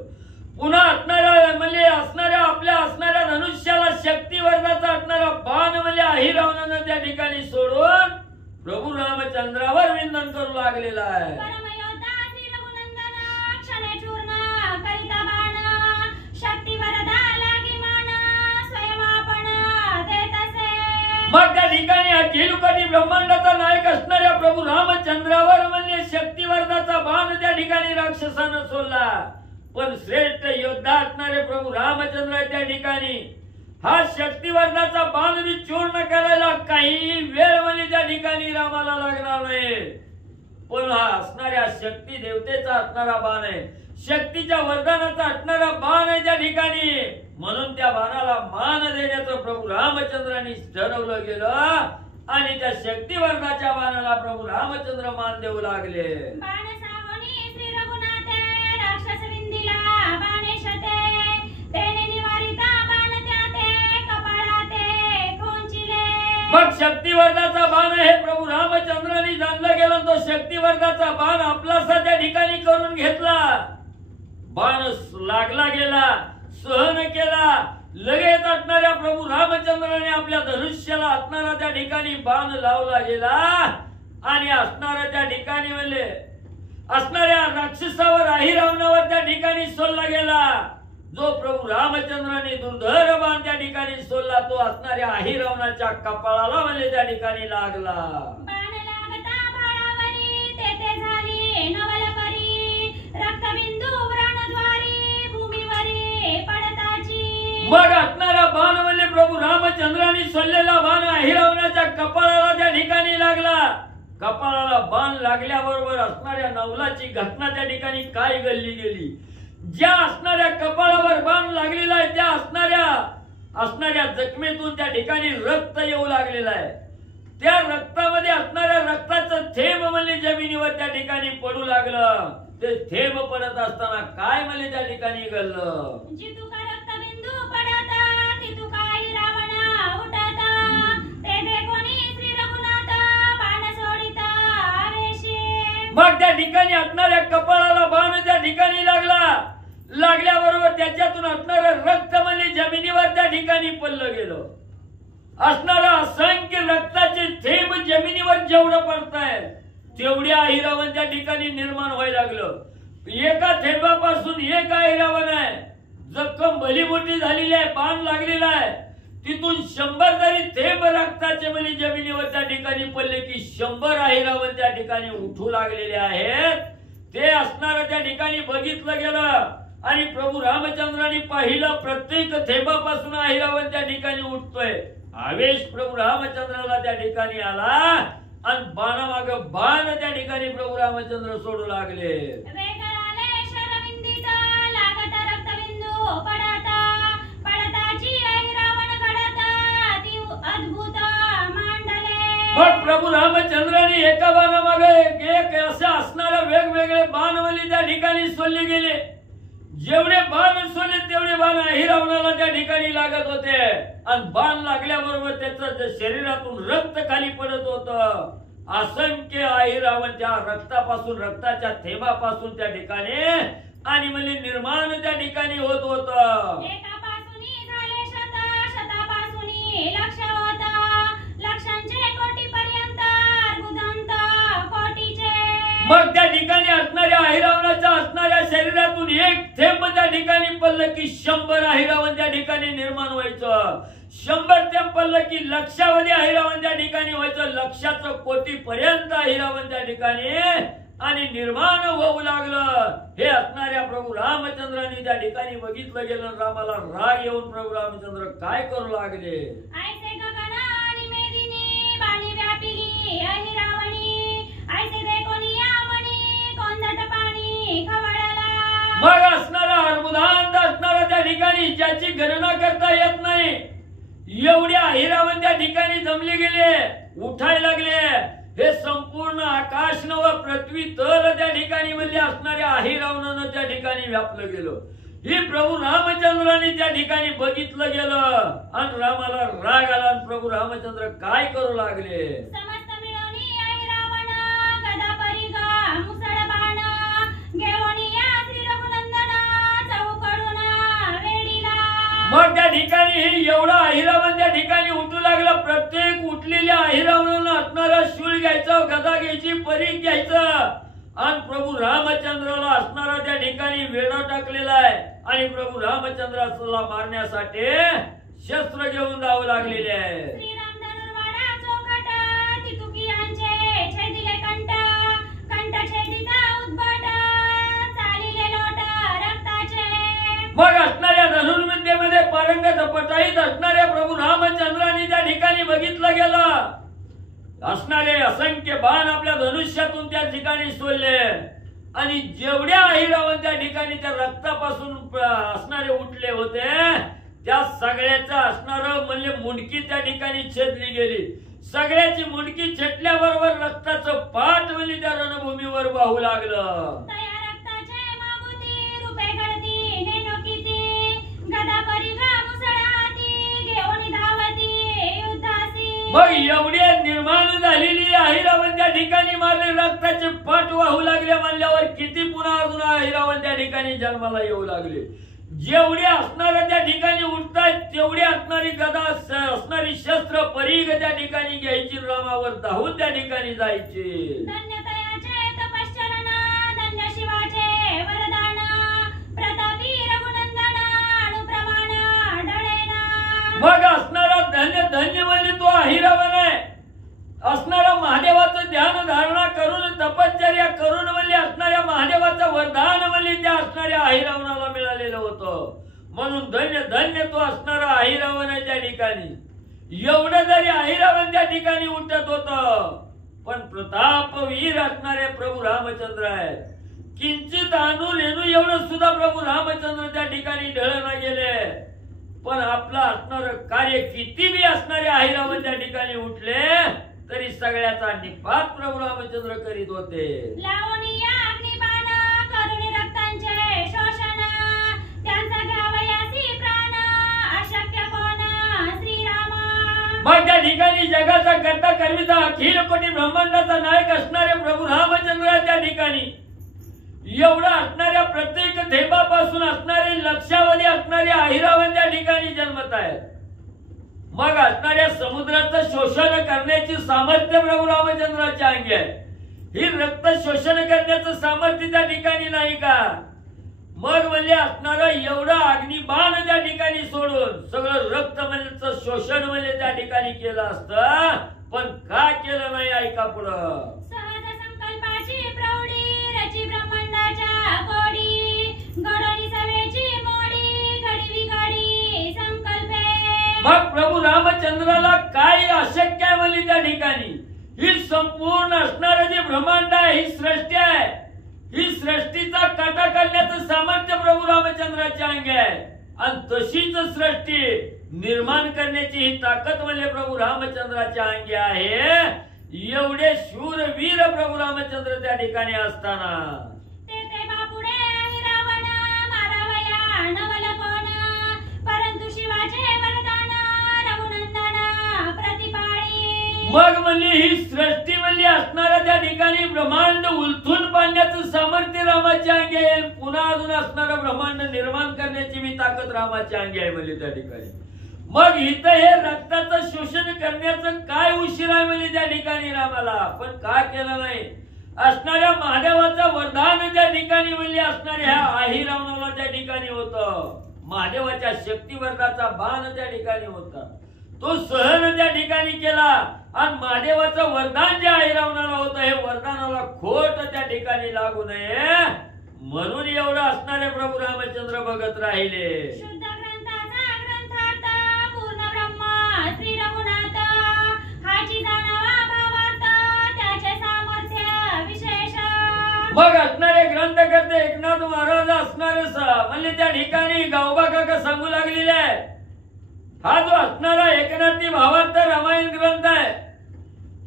पुन्हा असणाऱ्या म्हणजे असणाऱ्या आपल्या असणाऱ्या धनुष्याला शक्ती वर्गाचा असणारा बाण म्हणजे अहिरावणानं त्या ठिकाणी सोडून प्रभू रामचंद्रावर विंदन करू लागलेला आहे. परमयोद्धा श्री रघुनंदन क्षणे चूर्ण करिता बाण शक्ती वरदा लागी मान स्वयमापण देत असे. मग त्या ठिकाणी अखिल कधी ब्रह्मांडाचा नायक असणाऱ्या प्रभू रामचंद्रावर म्हणजे शक्ती वर्गाचा बाण त्या ठिकाणी राक्षसानं सोडला. पण श्रेष्ठ योद्धा असणारे प्रभू रामचंद्र त्या ठिकाणी हा शक्तिवर्धाचा बाण मी चूर्ण करायला काही वेळ म्हणजे त्या ठिकाणी रामाला लागणार नाही. पण हा असणाऱ्या शक्ती देवतेचा असणारा बाण आहे. शक्तीच्या वरदानाचा असणारा बाण आहे त्या ठिकाणी. म्हणून त्या बाणाला मान देण्याचं प्रभू रामचंद्रांनी ठरवलं गेलं आणि त्या शक्तिवर्धाच्या बाणाला प्रभू रामचंद्र मान देऊ लागले. बाण सावनी श्री रघुनाथे राक्षस विंदिला बाणेशते तेने निवारिता बाण त्याते कपाळाते खोंचिले. मग शक्तिवर्धाचा बाण हे प्रभू रामचंद्रांनी जाणलं गेलं. तो शक्तिवर्धाचा बाण आपलासा त्या ठिकाणी करून घेतला. बाण लागला गेला सहन केला. लगेच असणाऱ्या प्रभू रामचंद्राने आपल्या धनुष्याला असणारा त्या ठिकाणी बाण लावला गेला आणि असणारा त्या ठिकाणी म्हणले असणाऱ्या राक्षसावर अहिरावणावर त्या ठिकाणी सोडला गेला. जो प्रभू रामचंद्राने दुर्धर बाण त्या ठिकाणी सोडला तो असणाऱ्या अहिरावणाच्या कपाळाला म्हणजे त्या ठिकाणी लागला. बाण लागता बाळावरी तेथे झाली नवलपरी रक्तबिंदू व्रणद्वारी भूमीवरी पडताची. मग असणारा बाण म्हणजे प्रभू रामचंद्राने सोडलेला बाण अहिरावणाच्या कपाळाला त्या ठिकाणी लागला. कपाळाला बाण लागल्याबरोबर असणाऱ्या नवलाची घटना त्या ठिकाणी काय घडली गेली. ज्या असणाऱ्या कपाळावर बाण लागलेला आहे त्या असणाऱ्या जखमेतून त्या ठिकाणी रक्त येऊ लागलेलं आहे. त्या रक्तामध्ये असणाऱ्या रक्ताचं थेंब म्हणजे जमिनीवर त्या ठिकाणी पडू लागलं. ते थेंब पडत असताना काय म्हणजे त्या ठिकाणी घडलं. जितुका रक्तबिंदू पडता तितुका रावण उठता तेथे कोणी श्री रघुनाथ बाण सोडिता आवेशी. मग त्या ठिकाणी असणाऱ्या कपाळाला बाण त्या ठिकाणी लागल्याबरोबर त्याच्यातून असणारं रक्त म्हणजे जमिनीवर त्या ठिकाणी पडलं गेलं. असणारा असंख्य रक्ताचे थेंब जमिनीवर जेवढं पडताय तेवढ्या अहिरावण त्या ठिकाणी निर्माण व्हायला लागलं. एका थेंबापासून एक अहिरावण आहे. जखम भली मोठी झालेली आहे, बाण लागलेला आहे. तिथून 100 जरी थेंब रक्ताचे म्हणजे जमिनीवर त्या ठिकाणी पडले की 100 अहिरावण त्या ठिकाणी उठू लागलेले आहेत. ते असणारं त्या ठिकाणी बघितलं गेलं आणि प्रभू रामचंद्राने पाहिलं प्रत्येक थेंबापासून अहिरावण त्या ठिकाणी उठतोय. आवेश प्रभू रामचंद्राला त्या ठिकाणी आला आणि बाणामाग बाण त्या ठिकाणी प्रभू रामचंद्र सोडू लागले. वेगळाले शरविंदित लागता रक्तबिंदू पडताची अहिरावण घडता ती अद्भुत मांडले. मग प्रभू रामचंद्राने एका बाणामागे एक असे असणारे वेगवेगळे बाण म्हणजे त्या ठिकाणी सोडले गेले. जेवढे बाण सोडले तेवढे बाण अहिरावणाला त्या ठिकाणी लागत होते आणि बाण लागल्याबरोबर त्याचं शरीरातून रक्त खाली पडत होतं. असंख्य अहिरावण त्या रक्तापासून रक्ताच्या थेंबापासून त्या ठिकाणी आणि म्हणजे निर्माण त्या ठिकाणी होत होतं. एकापासूनी झाले शतापासूनी लक्ष होता लक्षांचे कोटीपर्यंत अर्बुदांत कोटीचे. मग त्या ठिकाणी असणाऱ्या अहिरावणाच्या असणाऱ्या शरीरातून एक थेंब त्या ठिकाणी पडलं की 100 अहिरावण त्या ठिकाणी निर्माण व्हायचं. 100 थेंब पडलं की लक्षावधी अहिरावण त्या ठिकाणी व्हायचं. लक्षाचं कोटीपर्यंत अहिरावण त्या ठिकाणी आणि निर्माण होऊ लागलं. हे असणाऱ्या प्रभू रामचंद्रांनी त्या ठिकाणी बघितलं गेलं. रामाला राग येऊन प्रभू रामचंद्र काय करू लागले. ऐसे गगन आणि मेदिनी बाणी व्यापिली अहिरावणी ऐसे देखोनी यामणी कोंदट पाणी खवळला. मग असणारा अर्बुदांत असणारा त्या ठिकाणी ज्याची गणना करता येत नाही एवढे अहिरावण त्या ठिकाणी जमले गेले, उठायला लागले. हे संपूर्ण आकाश व पृथ्वी तल त्या ठिकाणी म्हणजे असणाऱ्या अहिरावणानं त्या ठिकाणी व्यापलं गेलं. हे प्रभू रामचंद्राने त्या ठिकाणी बघितलं गेलं आणि रामाला राग आला आणि प्रभू रामचंद्र काय करू लागले. समस्त मिळवणी अहिरावण गदा परिगा मुसळ बाण घेऊन या श्री रघुनंदन चौकडून वेडीला. मग त्या ठिकाणी हे एवढा अहिरावण त्या ठिकाणी उठू लागलं. प्रत्येक उठलेल्या अहिरावणानं असणारा शूळ घ्यायचं, गदा घ्यायची, परीघ घ्यायचं आणि प्रभू रामचंद्राला असणारा त्या ठिकाणी वेढा टाकलेला आहे आणि प्रभू रामचंद्राला मारण्यासाठी शस्त्र घेऊन जावं लागलेले आहे. श्रीराम धनुर्वाडा चौकट तितुकियांचे छेदिले कंठ छेदिता उद्भट चालिले लोट रक्ताचे. मग असणाऱ्या धनुर्विद्येमध्ये पारंगत पटाईत असणाऱ्या प्रभू रामचंद्राने त्या ठिकाणी बघितलं गेलं. असणारे असंख्य बाण आपल्या धनुष्यातून त्या ठिकाणी सोडले आणि जेवढ्या अहिरावण त्या ठिकाणी त्या रक्तापासून असणारे उठले होते त्या सगळ्याचं असणारं म्हणजे मुंडकी त्या ठिकाणी छेदली गेली. सगळ्याची मुंडकी छेदल्याबरोबर रक्ताचं पाठ म्हणजे त्या रणभूमीवर वाहू लागलं. तया रक्ताचे मागुती रूपे घडती नेणुकीती गदा परिघा मुसळाती घेऊन धावती युद्धासी. मग एवढी निर्माण झालेली अहिरावण त्या ठिकाणी मारले, रक्ताचे पाठ वाहू लागले म्हणल्यावर किती पुन्हा अजून अहिरावण त्या ठिकाणी जन्माला येऊ लागले. जेवढे असणारे त्या ठिकाणी उठतायत तेवढी असणारी गदा असणारी शस्त्र परीघ त्या ठिकाणी घ्यायची, रामावर धावून त्या ठिकाणी जायची. धन्य तयाचे तपश्चरण करून म्हणले असणाऱ्या महादेवाचं वरदान म्हणले त्या असणाऱ्या अहिरावणाला मिळालेलं होतं. म्हणून धन्य धन्य तो असणारा अहिरावण आहे त्या ठिकाणी. एवढं जरी अहिरावण त्या ठिकाणी उठत होत, पण प्रतापवीर असणारे प्रभू रामचंद्र आहेत. किंचित अणु रेणू एवढं सुद्धा प्रभू रामचंद्र त्या ठिकाणी ढळून गेले. पण आपलं असणार कार्य किती बी असणारे अहिरावण त्या ठिकाणी उठले तरी सगळ्याचा निपात प्रभू रामचंद्र करीत होते. लावणी अग्निबाण करुणी रक्तांचे शोषण, त्यांचा घ्यावयासी प्राण अशक्य कोण श्रीरामा. मग त्या ठिकाणी जगाचा कर्ता कर्मिता अखिल कोटी ब्रह्मांडाचा नायक असणारे प्रभू रामचंद्र त्या ठिकाणी एवढा असणाऱ्या प्रत्येक थेंबापासून असणारे लक्षावधी असणारे अहिरावण त्या ठिकाणी जन्मत आहेत. मग असणाऱ्या समुद्राचं शोषण करण्याची सामर्थ्य प्रभू रामचंद्राच्या अंगी आहे. ही रक्त शोषण करण्याचं सामर्थ्य त्या ठिकाणी नाही का? मग म्हणजे असणारा एवढा अग्निबाण त्या ठिकाणी सोडून सगळं रक्त म्हणजे शोषण म्हणजे त्या ठिकाणी केलं असतं, पण का केलं नाही ऐका पुढं. सहज संकल्पाची प्रौढी रची ब्रह्मांडाच्या कोडी, घडोनी सवेची मोडी घडवी घडी संकल्पे. मग प्रभू रामचंद्राला काय अशक्य आहे म्हणजे त्या ठिकाणी ही संपूर्ण असणारं जे ब्रह्मांड आहे, ही सृष्टी आहे, ही सृष्टीचा काटा काढण्याचं सामर्थ्य प्रभू रामचंद्राच्या अंगी आहे. आणि तशीच सृष्टी निर्माण करण्याची ही ताकद म्हणजे प्रभू रामचंद्राच्या अंगी आहे. एवढे शूर वीर प्रभू रामचंद्र त्या ठिकाणी असताना ते बापुडे अहिरावण मारावया नवल कोण, परंतु शिवाचे वरदान रघुनंदन प्रतिपाळी. मग म्हणली ही सृष्टी म्हणली असणाऱ्या त्या ठिकाणी ब्रह्मांड उलथून पाडण्याचं सामर्थ्य रामाच्या अंगी आहे. पुन्हा अजून असणारं ब्रह्मांड निर्माण करण्याची मी ताकद रामाच्या अंगी आहे म्हणली त्या ठिकाणी. मग इथं हे रक्ताचं शोषण करण्याचं काय उशीर आहे म्हणजे त्या ठिकाणी रामाला, पण का केलं नाही? असणाऱ्या महादेवाचं वरदान त्या ठिकाणी म्हणले असणाऱ्या ह्या अहिरावणाला त्या ठिकाणी होतं. महादेवाच्या शक्तिवर्धाचा बाण त्या ठिकाणी होता, तो सहन त्या ठिकाणी केला. आणि महादेवाचं वरदान जे अहिरावणाला होतं, हे वरदानाला खोट त्या ठिकाणी लागू नये म्हणून एवढं असणारे प्रभू रामचंद्र बघत राहिले. शुद्ध ग्रंथाचा ग्रंथार्थ पूर्ण ब्रह्म श्री रघुनाथ, हाची जाणावा भावार्थ त्याचे सामर्थ्य विशेष. मग असणारे ग्रंथकर्ते एकनाथ महाराज असणारे म्हणजे त्या ठिकाणी गावबा काका सांगू लागलेले आहे. हा जो असणारा एकनाथी भावार्थ रामायण ग्रंथ आहे,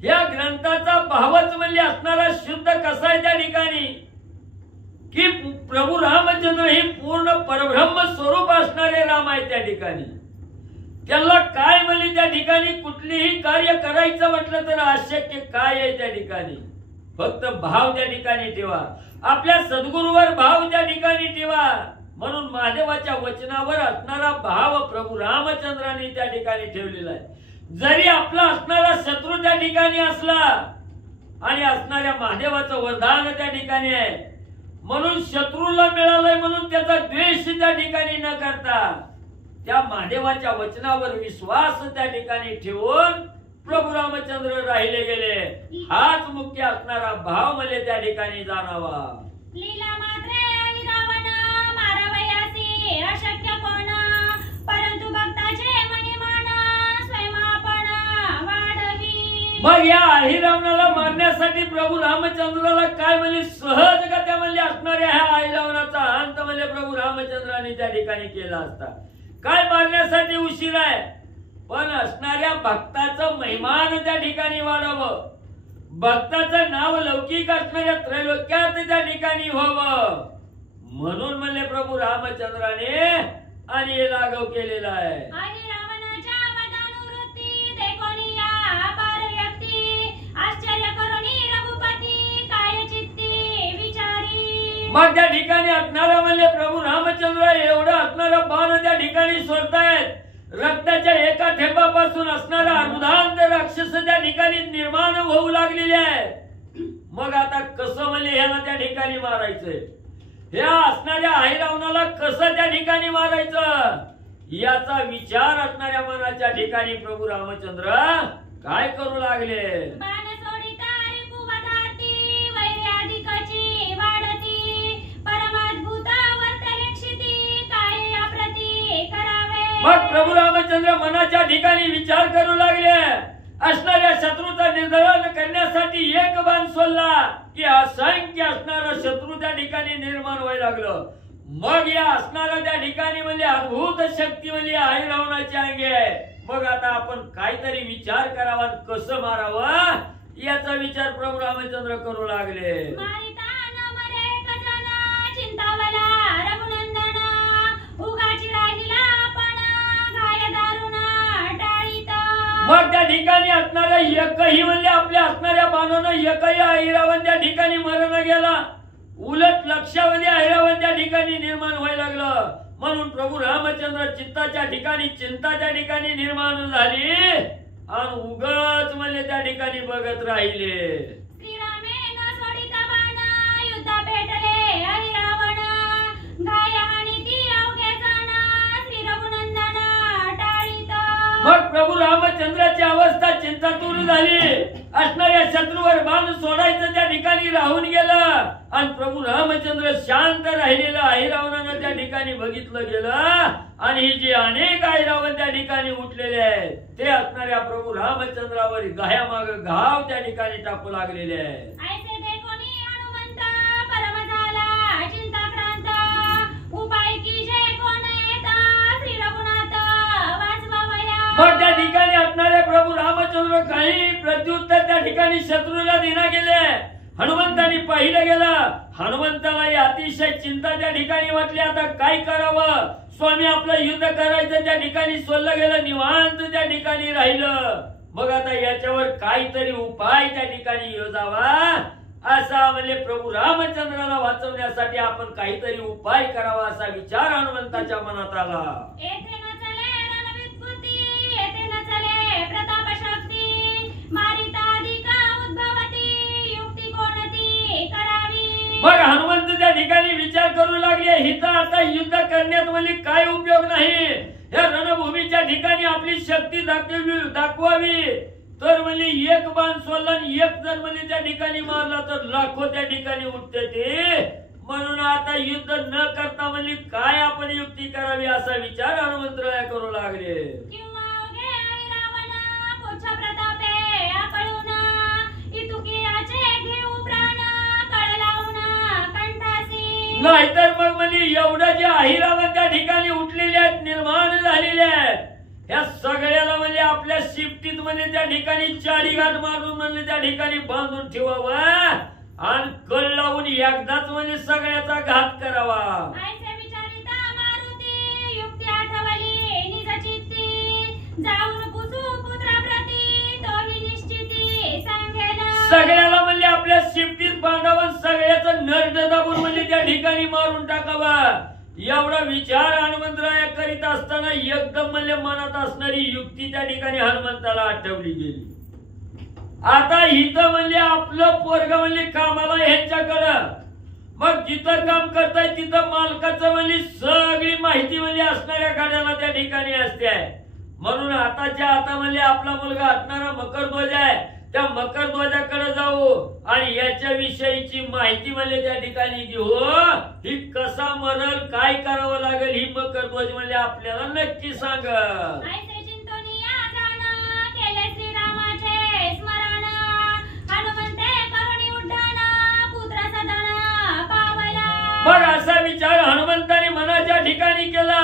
या ग्रंथाचा भावच म्हणजे असणारा शुद्ध कसा आहे त्या ठिकाणी की प्रभू रामचंद्र हे पूर्ण परब्रह्म स्वरूप असणारे राम आहे त्या ठिकाणी. त्याला काय म्हणजे त्या ठिकाणी कुठलीही कार्य करायचं म्हटलं तर अशक्य काय आहे त्या ठिकाणी. फक्त भाव त्या ठिकाणी ठेवा, आपल्या सद्गुरूवर भाव त्या ठिकाणी ठेवा. म्हणून महादेवाच्या वचनावर असणारा भाव प्रभू रामचंद्रांनी त्या ठिकाणी ठेवलेला आहे. जरी आपला असणारा शत्रू त्या ठिकाणी असला आणि असणाऱ्या महादेवाचं वरदान त्या ठिकाणी आहे, म्हणून शत्रूला मिळालंय म्हणून त्याचा द्वेष त्या ठिकाणी न करता त्या महादेवाच्या वचनावर विश्वास त्या ठिकाणी ठेवून प्रभू रामचंद्र राहिले गेले. हाच मुख्य असणारा भाव मला त्या ठिकाणी जाणावा. लीला मात्रे अहिरावण मारावयासी अशक्य कोण, परंतु भक्ताचे मनिमान स्वयंपाण वाढवी. मग या अहिरावणाला मारण्यासाठी प्रभू रामचंद्राला काय म्हणजे सहज गत्या म्हणजे असणाऱ्या ह्या अहिरावणाचा अंत म्हणजे प्रभू रामचंद्राने त्या ठिकाणी केला असता. काय मारण्यासाठी उशीर आहे, पण असणाऱ्या भक्ताचं महिमान त्या ठिकाणी वाढावं, भक्ताचं नाव लौकिक असणाऱ्या त्रैलोक्यात त्या ठिकाणी व्हावं म्हणून म्हणले प्रभू रामचंद्राने आणि हे लागव केलेला आहे. अहिरावणाच्या वदानुवृत्ती देखोनी या अपार व्यक्ती, आश्चर्य करुणी रघुपती काय चित्ती विचारी. मग त्या ठिकाणी असणारा म्हणले प्रभू रामचंद्र एवढं असणारा बाण त्या ठिकाणी सोडतायत. रक्ताच्या एका थेंबापासून असणारा अर्धांत राक्षस त्या ठिकाणी निर्माण होऊ लागलेले आहे. मग आता कसं म्हणजे ह्याला त्या ठिकाणी मारायचंय, ह्या असणाऱ्या अहिरावणाला कसं त्या ठिकाणी मारायचं याचा विचार असणाऱ्या मनाच्या ठिकाणी प्रभू रामचंद्र काय करू लागले. बाण सोडिता रिपुवधार्ती वैर्याधिकची मग प्रभू रामचंद्र मनाच्या ठिकाणी विचार करू लागले. असणाऱ्या शत्रूचा निर्धारण करण्यासाठी एक बाण सोडला की असंख्य असणारा शत्रू त्या ठिकाणी निर्माण व्हायला लागलं. मग या असणारा त्या ठिकाणी म्हणजे अद्भुत शक्ती म्हणजे आहे रावणाची अंगे. मग आता आपण काहीतरी विचार करावा, कसं मारावं याचा विचार प्रभू रामचंद्र करू लागले. मारिता न मरे कजना, चिंतावला रघुनंदना, उगाची राहिला आपण घाय दारुणा टाळीत. मग त्या ठिकाणी असणाऱ्या एकही म्हणजे आपल्या असणाऱ्या बाणानं एकही ऐरावण त्या ठिकाणी मरण गेला. उलट लक्षामध्ये ऐरावण त्या ठिकाणी निर्माण व्हायला लागलं. म्हणून प्रभू रामचंद्र चित्ताच्या ठिकाणी चिंताच्या ठिकाणी निर्माण झाली आणि उगाच म्हणजे त्या ठिकाणी बघत राहिले. श्रीरामे न सोडिता बाण, युद्धा पेटले ऐरावण, घाय हाणीती अवघे जण, श्री रघुनंदना टाळीत. मग प्रभू रामचंद्राची अवस्था चिंतातूर झाली. असणाऱ्या शत्रूवर बाण सोडायचं त्या ठिकाणी राहून गेलं आणि प्रभू रामचंद्र शांत राहिलेलं ऐरावणानं त्या ठिकाणी बघितलं गेलं. आणि ही जी अनेक ऐरावण त्या ठिकाणी उठलेले आहेत ते असणाऱ्या प्रभू रामचंद्रावर घायामाग घाव त्या ठिकाणी टाकू लागलेले आहेत. ऐसे देखोनी हनुमंत परम झाला चिंताक्रांत, उपाय कीजे कोण येता श्री रघुनाथ वाचवावया. मग त्या ठिकाणी असणारे प्रभू रामचंद्र काही प्रत्युत्तर त्या ठिकाणी शत्रूला देण्यात गेले. हनुमंतांनी पाहिलं गेलं. हनुमंताला अतिशय चिंता त्या ठिकाणी वाटली. आता काय करावं? स्वामी आपलं युद्ध करायचं त्या ठिकाणी सोडलं गेलं, निवांत त्या ठिकाणी राहिलं. मग आता याच्यावर काहीतरी उपाय त्या ठिकाणी योजावा असा म्हणजे प्रभू रामचंद्राला वाचवण्यासाठी आपण काहीतरी उपाय करावा असा विचार हनुमंताच्या मनात आला. येथे न चले रणविद्युती, येथे न चले प्रताप शक्ती, मारिताधिक उद्भवती, युक्ती कोणती करावी. मग हनुमंत त्या ठिकाणी विचार करू लागले, हिथं आता युद्ध करण्यात म्हणजे काय उपयोग नाही. या रणभूमीच्या ठिकाणी आपली शक्ती दाखवावी. तर म्हणजे एक बाण सोडला आणि एक जण म्हणजे त्या ठिकाणी मारला तर लाखो त्या ठिकाणी उठते ते. म्हणून आता युद्ध न करता म्हणजे काय आपण युक्ती करावी असा विचार हनुमंतराय करू लागले. किंवा अवघे ऐरावण पुच्छ प्रतापे आकळून, इतुकियाचे घेऊ प्राण कळ लावून कंठासी. नाहीतर मग म्हणजे एवढं जे ऐरावण त्या ठिकाणी उठलेले आहेत, निर्माण झालेले आहेत, या सगळ्याला म्हणजे आपल्या शिफ्टीत म्हणजे त्या ठिकाणी चारी घाट मारून म्हणजे त्या ठिकाणी बांधून ठेवावं आणि कळ लावून एकदाच म्हणजे सगळ्याचा घात करावा. ऐसे विचारिता मारुती, युक्ती आठवली निज चित्ती, जाऊन पुसू पुत्राप्रती तोही निश्चिती सांगेन. सगळ्याला म्हणजे आपल्या शिफ्टीत बांधावं, सगळ्याचं नरड दाबून म्हणजे त्या ठिकाणी मारून टाकावा. एवढा विचार हनुमंतराय करीत असताना एकदम म्हणजे मनात असणारी युक्ती त्या ठिकाणी हनुमंताला आठवली गेली. आता इथं म्हणजे आपलं पोरग म्हणजे कामाला ह्यांच्याकडं, मग जिथं काम करताय तिथं मालकाचं म्हणजे सगळी माहिती म्हणजे असणाऱ्या गाड्याला त्या ठिकाणी असते. म्हणून आताच्या आता म्हणजे आपला मुलगा असणारा मकरध्वज आहे, त्या मकरध्वजाकडे जाऊ आणि याच्या विषयीची माहिती म्हणजे त्या ठिकाणी घेऊ. ही कसा मरल, काय करावं लागेल ही मकरध्वज म्हणजे आपल्याला नक्की सांग. ऐसे चिंतनीया जाण, केले श्रीरामाचे स्मरण, हनुमंते करुणी उड्डाण, पुत्र सदन पावला. मग असा विचार हनुमंताने मनाच्या ठिकाणी केला.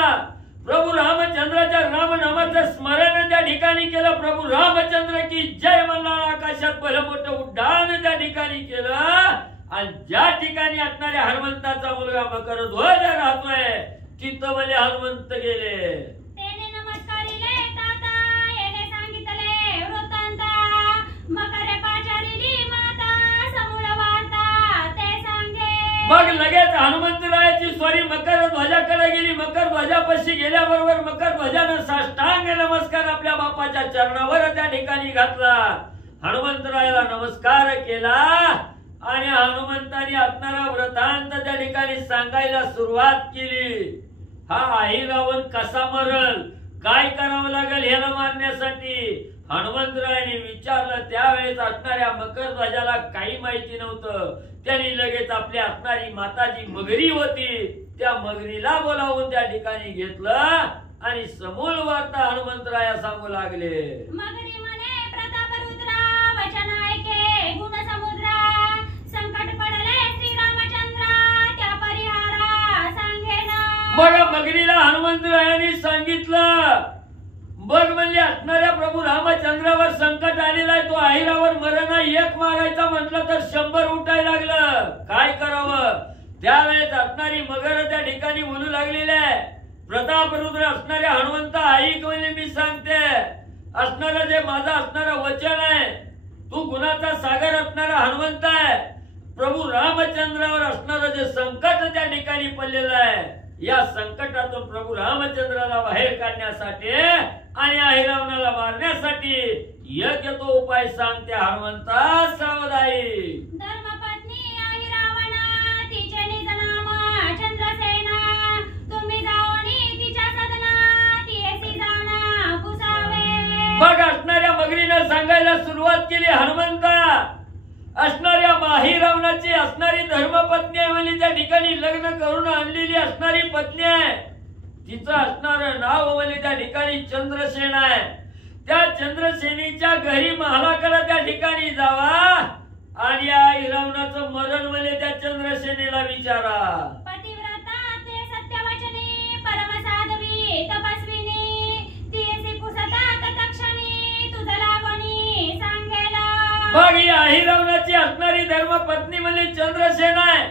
प्रभू रामचंद्राच्या रामनामाचं स्मरण त्या ठिकाणी केलं. प्रभू रामचंद्र की जय म्हणला, आकाशात भलं मोठं उड्डाण त्या ठिकाणी केलं. आणि ज्या ठिकाणी असणाऱ्या हनुमंताचा मुलगा मकरध्वज राहतोय तिथं म्हणजे हनुमंत गेले. तेने नमस्कारिले ताता, येणे सांगितले वृत्तांता, मकरे पाचारिली माता, समूळ वार्ता ते सांगे. मग लगेच हनुमंतरायाची स्वारी मकरध्वजाकडे गेली. मकरध्वजापाशी गेल्याबरोबर मकरध्वजानं साष्टांग नमस्कार आपल्या बापाच्या चरणावर त्या ठिकाणी घातला. हनुमंतरायाला नमस्कार केला आणि हनुमंताने असणारा वृत्तांत त्या ठिकाणी सांगायला सुरुवात केली. हा ऐरावण कसा मरल, काय करावं लागेल ह्याला मारण्यासाठी हनुमंतरायाने विचारलं. त्यावेळेस असणाऱ्या मकरध्वजाला काही माहिती नव्हतं. त्यांनी लगेच आपली असणारी माता जी मगरी होती त्या मगरीला बोलावून त्या ठिकाणी घेतलं आणि समूळ वार्ता हनुमंतराया सांगू लागले. मगरी म्हणे प्रतापरुद्रा वचन ऐके गुण समुद्रा संकट पडले श्री रामचंद्रा त्या परिहारा सांगेना. मग मगरीला हनुमंतरायांनी सांगितलं, बघ म्हणले असणाऱ्या प्रभू रामचंद्रावर संकट आलेलं आहे, तो अहिरावर मरण एक मारायचा म्हटलं तर 100 उठायला लागलं, काय करावं. त्यावेळेस असणारी मगर त्या ठिकाणी बोलू लागलेली आहे, प्रतापरुद्र असणाऱ्या हनुमंत ऐक म्हणजे मी सांगते, असणारं जे माझं असणारं वचन आहे, तू गुणाचा सागर असणारा हनुमंत आहे. प्रभू रामचंद्रावर असणारं जे संकट त्या ठिकाणी पडलेलं आहे, या संकटातून प्रभू रामचंद्राला बाहेर काढण्यासाठी आणि अहिरावणाला मारण्यासाठी योग्य तो उपाय सांगते हनुमंता. सावधाई. धर्मपत्नी अहिरावणा तिचे निज नाम चंद्रसेना तुम्ही जाओनी तिच्या सदना तियेसी जाणा पुसावे. मग असणाऱ्या मगरीनं सांगायला सुरुवात केली, हनुमंता असणाऱ्या अहिरावणाची असणारी धर्मपत्नी आहे म्हणजे त्या ठिकाणी लग्न करून आणलेली असणारी पत्नी आहे, तिचं असणारं नाव म्हणजे त्या ठिकाणी चंद्रसेन आहे. त्या चंद्रसेनीच्या घरी महालाकडे त्या ठिकाणी जावा आणि या अहिरावणाचं मरण म्हणजे त्या चंद्रसेनेला विचारा. पतिव्रता ते सत्यवचनी परमसाध्वी तपस्विनी तियेसी पुसता तत्क्षणी तुझ लागोनी सांगेला. मग ही अहिरावणाची असणारी धर्मपत्नी म्हणजे चंद्रसेन आहे,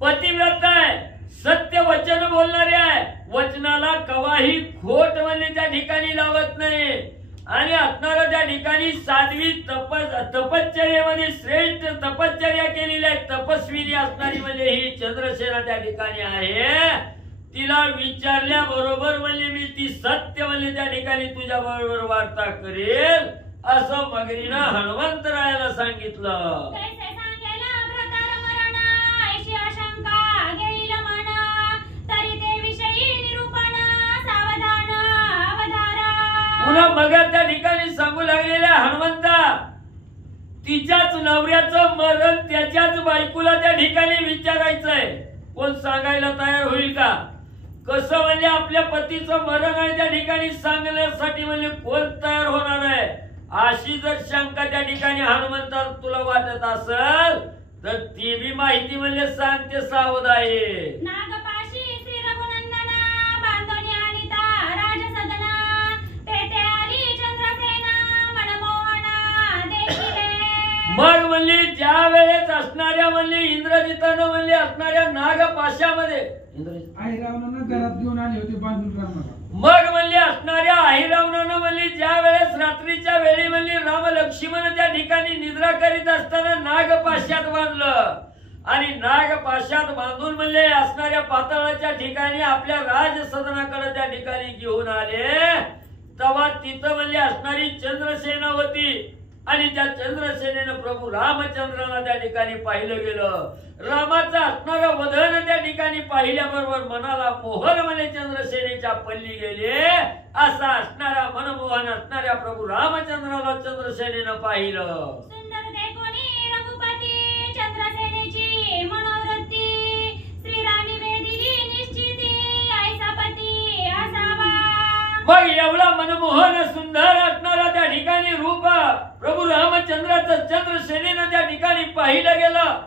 पतिव्रता आहे, सत्य वचन बोलणारी आहे, वचनाला कवाही खोट म्हणजे त्या ठिकाणी लावत नाही आणि असणारं त्या ठिकाणी साध्वी तपश्चर्यामध्ये श्रेष्ठ तपश्चर्या केलेली आहे, तपस्विनी असणारी म्हणजे ही चंद्रसेना त्या ठिकाणी आहे. तिला विचारल्या बरोबर म्हणजे मी ती सत्य म्हणजे त्या ठिकाणी तुझ्या बरोबर वार्ता करेल असं मगरीनं हनुमंतरायाला सांगितलं. कैसे सांगेला भ्रतार मरण ऐशी आशंका घेईल मन तरी ते विषयी निरूपण सावधान अवधारा. पुन्हा मगर त्या ठिकाणी सांगू लागलेल्या हनुमंता तिच्याच नवऱ्याचं मरण त्याच्याच बायकोला त्या ठिकाणी विचारायचंय, कोण सांगायला तयार होईल का. कसं म्हणजे आपल्या पतीचं मरण आहे त्या ठिकाणी सांगण्यासाठी म्हणजे कोण तयार होणार आहे. अशी जर शंका त्या ठिकाणी हनुमंता तुला वाटत असेल तर ती बी माहिती म्हणजे सांगते सावधाई. नागपाशी श्री रघुनंदना बांधणी आणिता राजसदना तेथे आली चंद्रसेना मनमोहना देखिले. मग म्हणली ज्या वेळेस असणाऱ्या म्हणली इंद्रजितानं म्हणली असणाऱ्या नागपाशामध्ये अहिरावणानं घरात घेऊन आले होते बांधून रामाला. मग म्हणली असणाऱ्या अहिरावणानं म्हणली ज्या वेळेस रात्रीच्या वेळी म्हणली राम लक्ष्मण त्या ठिकाणी निद्रा करीत असताना नागपाशात बांधलं आणि नागपाशात बांधून म्हणले असणाऱ्या पाताळाच्या ठिकाणी आपल्या राजसदनाकडे त्या ठिकाणी घेऊन आले. तेव्हा तिथं म्हणले असणारी चंद्रसेना होती आणि त्या चंद्रसेनेनं प्रभू रामचंद्राला त्या ठिकाणी पाहिलं गेलं. रामाचं असणारं वधन त्या ठिकाणी पाहिल्याबरोबर मनाला मोहन म्हणजे चंद्रसेनेच्या पल्ली गेले. असा असणारा मनमोहन असणाऱ्या प्रभू रामचंद्राला चंद्रसेनेनं पाहिलं. सुंदर देखोनी रघुपती चंद्रसेनेची मनोवृत्ती श्रीरामी वेदिली निश्चिती ऐसा पती असावा. मग एवढा मनमोहन सुंदर असणारा त्या ठिकाणी रूप प्रभू रामचंद्राचं चंद्रसेनेनं त्या ठिकाणी पाहिलं गेलं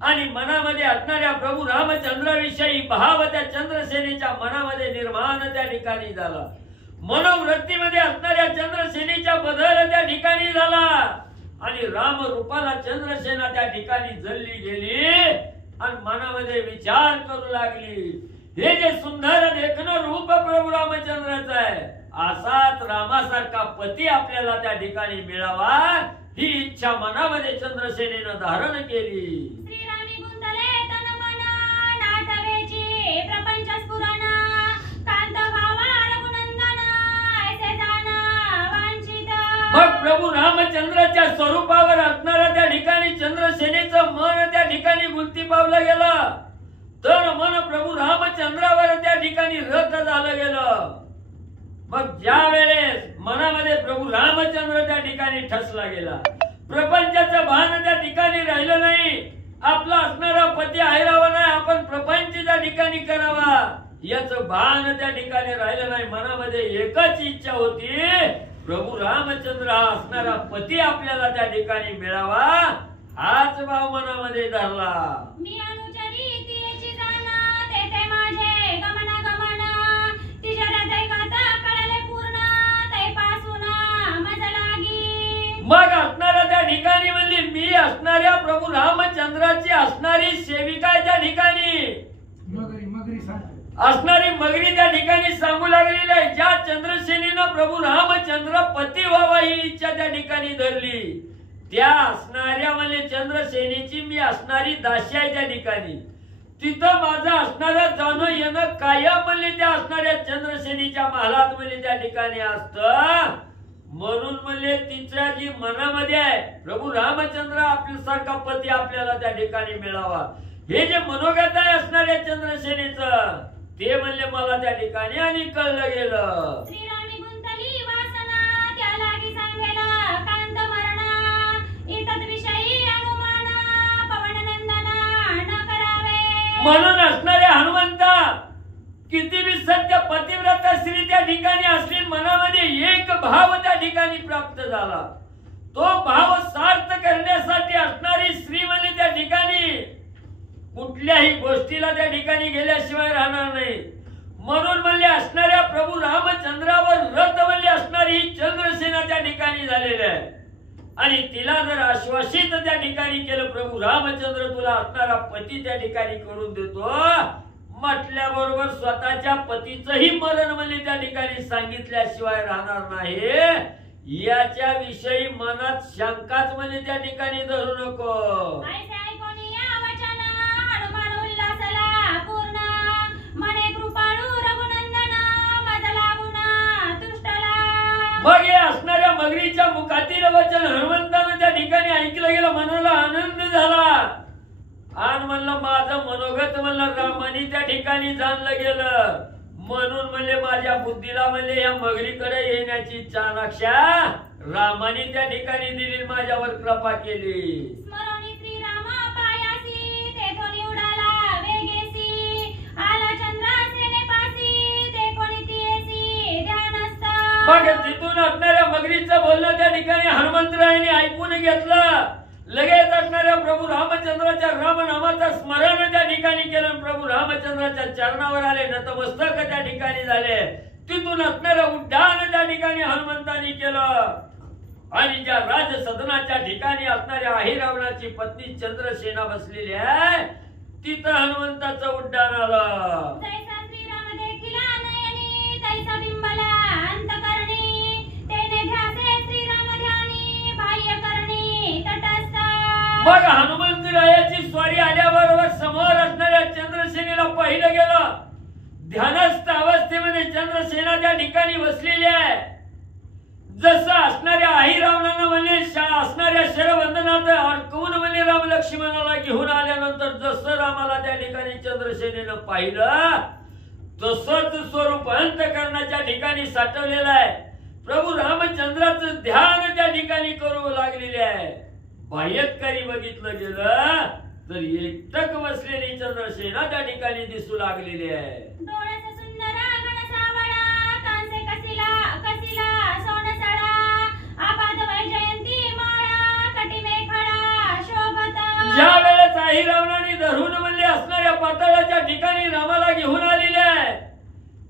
आणि मनामध्ये असणाऱ्या प्रभू रामचंद्राविषयी भाव त्या चंद्रसेनेच्या मनामध्ये निर्माण त्या ठिकाणी झाला. मनोवृत्तीमध्ये असणाऱ्या चंद्रसेनेच्या बदल त्या ठिकाणी झाला आणि राम रूपाला चंद्रसेना त्या ठिकाणी जळली गेली आणि मनामध्ये विचार करू लागली, हे जे सुंदर देखणं रूप प्रभू रामचंद्राचं आहे, असाच रामासारखा पती आपल्याला त्या ठिकाणी मिळावा ही इच्छा मनामध्ये चंद्रसेनेनं धारण केली. श्रीरामी गुंतले तन मन नाटवेची प्रपंच स्फुरण कांत भावा रघुनंदन ऐसे जाण वांछित. मग प्रभू रामचंद्राच्या स्वरूपावर असणारा त्या ठिकाणी चंद्रसेनेचं मन त्या ठिकाणी गुंती पावलं गेलं, तर मन प्रभू रामचंद्रावर त्या ठिकाणी रत झालं गेलं. मग ज्या वेळेस मनामध्ये प्रभू रामचंद्र त्या ठिकाणी ठसला गेला, प्रपंचाचं भान त्या ठिकाणी राहिलं नाही. आपला असणारा पती अहिरावण आहे, आपण प्रपंच त्या ठिकाणी करावा याचं भान त्या ठिकाणी राहिलं नाही. मनामध्ये एकच इच्छा होती, प्रभू रामचंद्र हा असणारा पती आपल्याला त्या ठिकाणी मिळावा, हाच भाव मनामध्ये धरला. मी अनुचरी तिची जाणा तेथे माझे गमना गमना तिच्या हृदय गाथा कळले पूर्ण तैपासून मज लागी. मग असणाऱ्या त्या ठिकाणी म्हणली, मी असणाऱ्या प्रभू रामचंद्राची असणारी सेविका आहे त्या ठिकाणी, मगरी सांग. असणारी मगरी त्या ठिकाणी सांगू लागलेली आहे. ज्या चंद्रसेनीनं प्रभू रामचंद्र पती व्हावा ही इच्छा त्या ठिकाणी धरली, त्या असणाऱ्या म्हणजे चंद्रसेनीची मी असणारी दासी आहे त्या ठिकाणी. तिथं माझं असणारं जाणं येणं कायम म्हणजे त्या असणाऱ्या चंद्रसेनीच्या महालात म्हणजे त्या ठिकाणी असतं. म्हणून म्हणजे तिच्या जी मनामध्ये आहे, प्रभू रामचंद्र आपल्यासारखा पती आपल्याला त्या ठिकाणी मिळावा, हे जे मनोगत आहे असणाऱ्या चंद्रसेनीचं, ते म्हणले मला त्या ठिकाणी आणि कळलं गेलं. श्रीरामी गुंतली वासना त्या लागी सांगेला कांत मरणा इतत विषयी अनुमाना पवन नंदना न करावे. म्हणून असणाऱ्या हनुमंता किती बी सत्य पतिव्रता स्त्री त्या ठिकाणी असली, मनामध्ये एक भाव त्या ठिकाणी प्राप्त झाला. तो भाव सार्थ करण्यासाठी असणारी स्त्री म्हणजे त्या ठिकाणी कुठल्याही गोष्टीला त्या ठिकाणी गेल्याशिवाय राहणार नाही. म्हणून म्हणले असणाऱ्या प्रभू रामचंद्रावर रथ म्हणले असणारी ही चंद्रसेना त्या ठिकाणी झालेली आहे. आणि तिला जर आश्वासित त्या ठिकाणी केलं, प्रभू रामचंद्र तुला असणारा पती त्या ठिकाणी करून देतो म्हटल्याबरोबर स्वतःच्या पतीचंही मरण म्हणजे त्या ठिकाणी सांगितल्याशिवाय राहणार नाही. याच्या विषयी मनात शंकाच म्हणजे त्या ठिकाणी धरू नको. ऐसे ऐकोनी या वचन हनुमान उल्हासला पूर्ण मने कृपाळू रघुनंदन मज लागून तुष्टला. मग हे असणाऱ्या मगरीच्या मुखातील वचन हनुमंतानं त्या ठिकाणी ऐकलं गेलं, मनाला आनंद झाला. आणि म्हणलं माझं मनोगत म्हणलं रामानी त्या ठिकाणी जाणलं गेलं. म्हणून म्हणले माझ्या बुद्धीला म्हणले या मगरीकडे येण्याची चाणाक्षा रामाने त्या ठिकाणी दिली, माझ्यावर कृपा केली. स्मरोनी श्रीराम पायासी तेथोनी उडाला वेगेसी आला चंद्रासेने पासी ते कोणी तियेसी ध्यानस्थ. मग तिथून असणाऱ्या मगरीचं बोलणं त्या ठिकाणी हनुमंतरायांनी ऐकून घेतलं. लगेच असणाऱ्या प्रभू रामचंद्राच्या रामनामाचं स्मरण त्या ठिकाणी केलं, प्रभू रामचंद्राच्या चरणावर आले, नतमस्तक त्या ठिकाणी झाले. तिथून असणारं उड्डाण त्या ठिकाणी हनुमंतांनी केलं. आणि ज्या राजसदनाच्या ठिकाणी असणाऱ्या अहिरावणाची पत्नी चंद्रसेना बसलेली आहे, तिथं हनुमंताचं उड्डाण आलं. जैसा श्रीराम देखिला नयनी तैसा बिंबला अंतकरणी तेने ध्यासे श्रीराम ध्यानी बाह्य करणी तटस्थ. मग हनुमंतरायाची स्वारी आल्याबरोबर समोर असणाऱ्या चंद्रसेनेला पाहिलं गेलं. ध्यानस्थ अवस्थेमध्ये चंद्रसेना त्या ठिकाणी बसलेली आहे. जसं असणाऱ्या अहिरावणानं म्हणले असणाऱ्या शरवंदनात अडकवून म्हणले राम लक्ष्मणाला घेऊन आल्यानंतर जसं रामाला त्या ठिकाणी चंद्रसेनेनं पाहिलं, तसंच स्वरूप अंतःकरणाच्या ठिकाणी साठवलेलं आहे. प्रभू रामचंद्राचं ध्यान त्या ठिकाणी करू लागलेले आहे. बाह्यकारी बघितलं गेलं तर एकटक बसलेली चंद्रसेना त्या ठिकाणी दिसू लागलेली आहे. डोळ्याचा सुंदर गणसावळा कांसे कसिला सोनसळा आपाद वैजयंती माळा कटी मेखळा शोभत. ज्या वेळेस अहिरावणाने धरून म्हणले असणाऱ्या पाताळाच्या ठिकाणी रामाला घेऊन आलेले आहे,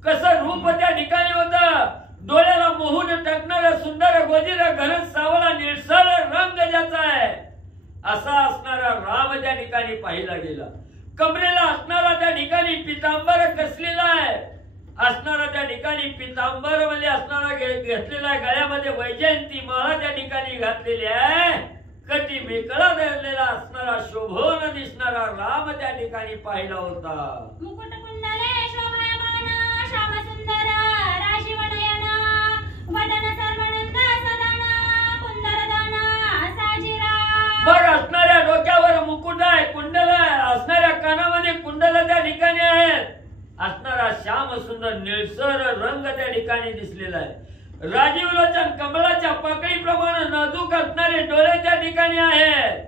कसं रूप त्या ठिकाणी होतं. डोळ्याला मोहून टाकणारा सुंदर गोजिरा घनत सावळा निळसर रंग ज्याचा आहे असा असणारा राम त्या ठिकाणी पाहिला गेला. कमरेला असणारा त्या ठिकाणी पितांबर कसलेला आहे. असणारा त्या ठिकाणी पितांबर म्हणजे असणारा घेतलेला आहे. गळ्यामध्ये वैजयंती माळा त्या ठिकाणी घातलेली आहे. कटी मेकळा धरलेला असणारा शोभून दिसणारा राम त्या ठिकाणी पाहिला होता. मुकुट कुंडले शोभायमान श्याम सुंदर राजीवनयन वदन सर्वानंद सदन कुंदरदन साजिरा. मग असणाऱ्या डोक्यावर मुकुट आहे, कुंडल आहे, असणाऱ्या कानामध्ये कुंडल त्या ठिकाणी आहेत. असणारा श्याम सुंदर निळसर रंग त्या ठिकाणी दिसलेला आहे. राजीव लोचन कमळाच्या पाकळीप्रमाणे नाजूक असणारे डोळे त्या ठिकाणी आहेत.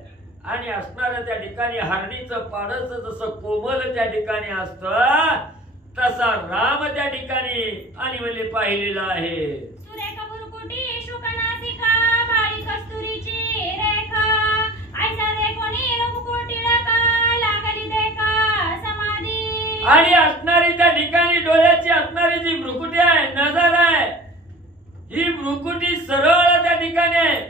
आणि असणाऱ्या त्या ठिकाणी हरणीचं पाडच जसं कोमल त्या ठिकाणी असतं तसा राम त्या ठिकाणी आणि म्हणजे पाहिलेला आहे. सुरेख बुरकुटी शुकनासिका बाळी कस्तुरीची रेखा ऐसा रे कोणी रघुकोटी लागली देखा समाधी. आणि असणारी त्या ठिकाणी डोळ्याची असणारी जी भ्रुकुटी आहे, नजर आहे, ही भ्रुकुटी सरळ त्या ठिकाणी आहे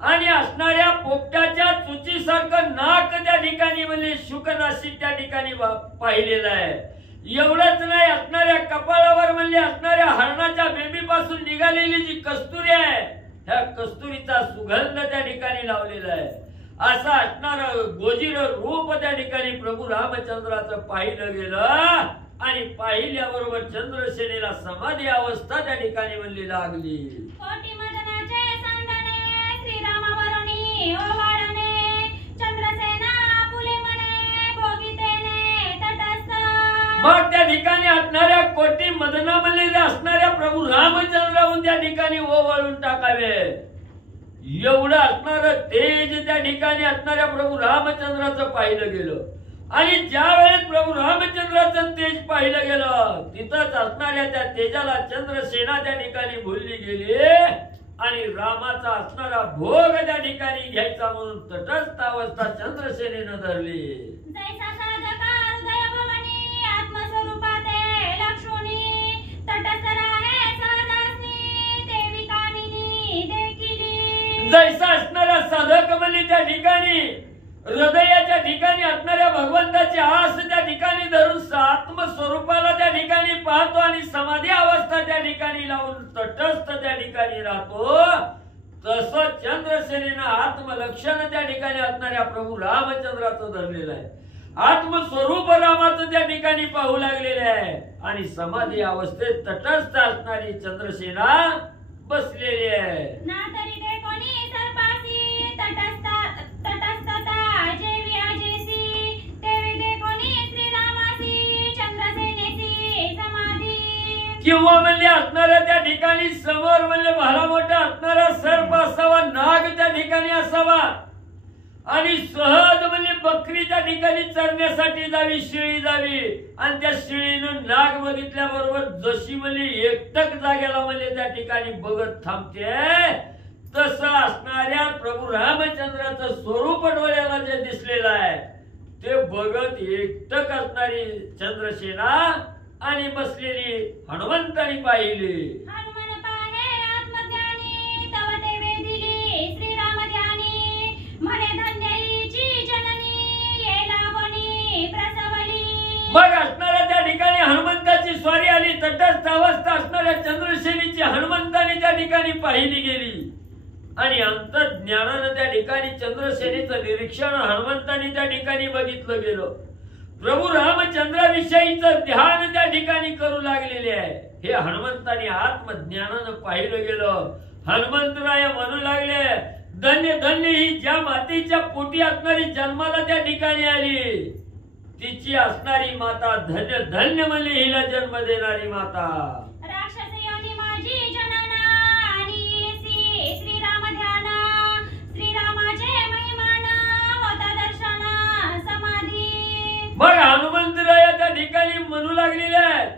आणि असणाऱ्या पोपटाच्या चुचीसारखं नाक त्या ठिकाणी म्हणजे शुकनासिक त्या ठिकाणी पाहिलेलं आहे. एवढंच नाही, असणाऱ्या कपाळावर म्हणजे असणाऱ्या हरणाच्या बेबीपासून निघालेली जी कस्तुरी आहे, त्या कस्तुरीचा सुगंध त्या ठिकाणी लावलेला आहे. असं असणार गोजीर रूप त्या ठिकाणी प्रभू रामचंद्राचं पाहिलं गेलं आणि पाहिल्याबरोबर चंद्रसेनेला समाधी अवस्था त्या ठिकाणी म्हणली लागली. कोटी मदनाचे सांडणे श्रीरामावरुणी ओवाळणे चंद्रसेना फुले म्हणे भोगितेने तटस्थ. मग त्या ठिकाणी असणाऱ्या कोटी मदनामध्ये असणाऱ्या प्रभू रामचंद्राहून त्या ठिकाणी ओवाळून टाकावे, एवढं असणार तेज त्या ठिकाणी असणाऱ्या प्रभू रामचंद्राचं पाहिलं गेलं. आणि ज्या वेळेस प्रभू रामचंद्राचं तेज पाहिलं गेलं, तिथंच असणाऱ्या त्या तेजाला चंद्रसेना त्या ठिकाणी भुलली गेली आणि रामाचा असणारा भोग त्या ठिकाणी घ्यायचा म्हणून तटस्थ अवस्था चंद्रसेनेनं धरली. जैसा साधका हृदय भवनी आत्मस्वरूपाते लक्ष्मणी तटस्थ राहे सहजासनी देवी कामिनी देखिली. जैसा असणारा साधक म्हणजे त्या ठिकाणी हृदयाच्या ठिकाणी असणाऱ्या भगवंताची आस त्या ठिकाणी धरून आत्मस्वरूपाला त्या ठिकाणी पाहतो आणि समाधी अवस्था त्या ठिकाणी लावून तटस्थ त्या ठिकाणी राहतो, तसं चंद्रसेनेनं आत्मलक्षण त्या ठिकाणी असणाऱ्या प्रभू रामचंद्राचं धरलेलं आहे. आत्मस्वरूप रामाचं त्या ठिकाणी पाहू लागलेले आहे आणि समाधी अवस्थेत तटस्थ असणारी चंद्रसेना बसलेली आहे. ना तरी ते कोणी सर्पासी तटस्थता जेवी आजेसी तेवी ते कोणी श्रीरामासी चंद्रसेनेसी समाधी. किंवा म्हणजे असणाऱ्या त्या ठिकाणी समोर म्हणजे भला मोठा असणारा सर्प असावा, नाग त्या ठिकाणी असावा आणि सहज म्हणजे बकरी त्या ठिकाणी चरण्यासाठी जावी, शेळी जावी आणि त्या शेळीनं नाग बघितल्याबरोबर जशी म्हणजे एकटक जागेला म्हणजे त्या ठिकाणी बघत थांबते, तसं असणाऱ्या प्रभू रामचंद्राचं स्वरूप डोळ्याला जे दिसलेलं आहे ते बघत एकटक असणारी चंद्रसेना आणि बसलेली हनुमंतानी पाहिली. हनुमान पाहे आत्मज्ञानी तव ते वेदिली श्रीराम ध्यानी म्हणे धन्यईची जननी येला वनी प्रसवली. मग असणाऱ्या त्या ठिकाणी हनुमंताची स्वारी आली, तटस्थ अवस्था असणाऱ्या चंद्रसेनेची हनुमंताने त्या ठिकाणी पाहिली गेली आणि अंतर्ज्ञानानं त्या ठिकाणी चंद्रसेनेचं निरीक्षण हनुमंताने त्या ठिकाणी बघितलं गेलं. प्रभू रामचंद्राविषयीचं ध्यान त्या ठिकाणी करू लागलेले आहे. हे हनुमंताने आत्मज्ञानानं पाहिलं गेलं. हनुमंतराय म्हणू लागले, धन्य धन्य ही ज्या मातेच्या पोटी असणारी जन्माला त्या ठिकाणी आली, तिची असणारी माता धन्य धन्य म्हणजे हिला जन्म देणारी माता. राक्षस योनी माझी जनना आणि श्रीराम ध्यान श्रीरामाचे महिमान होता दर्शन समाधी. मग हनुमंतराया त्या ठिकाणी म्हणू लागलेले आहेत,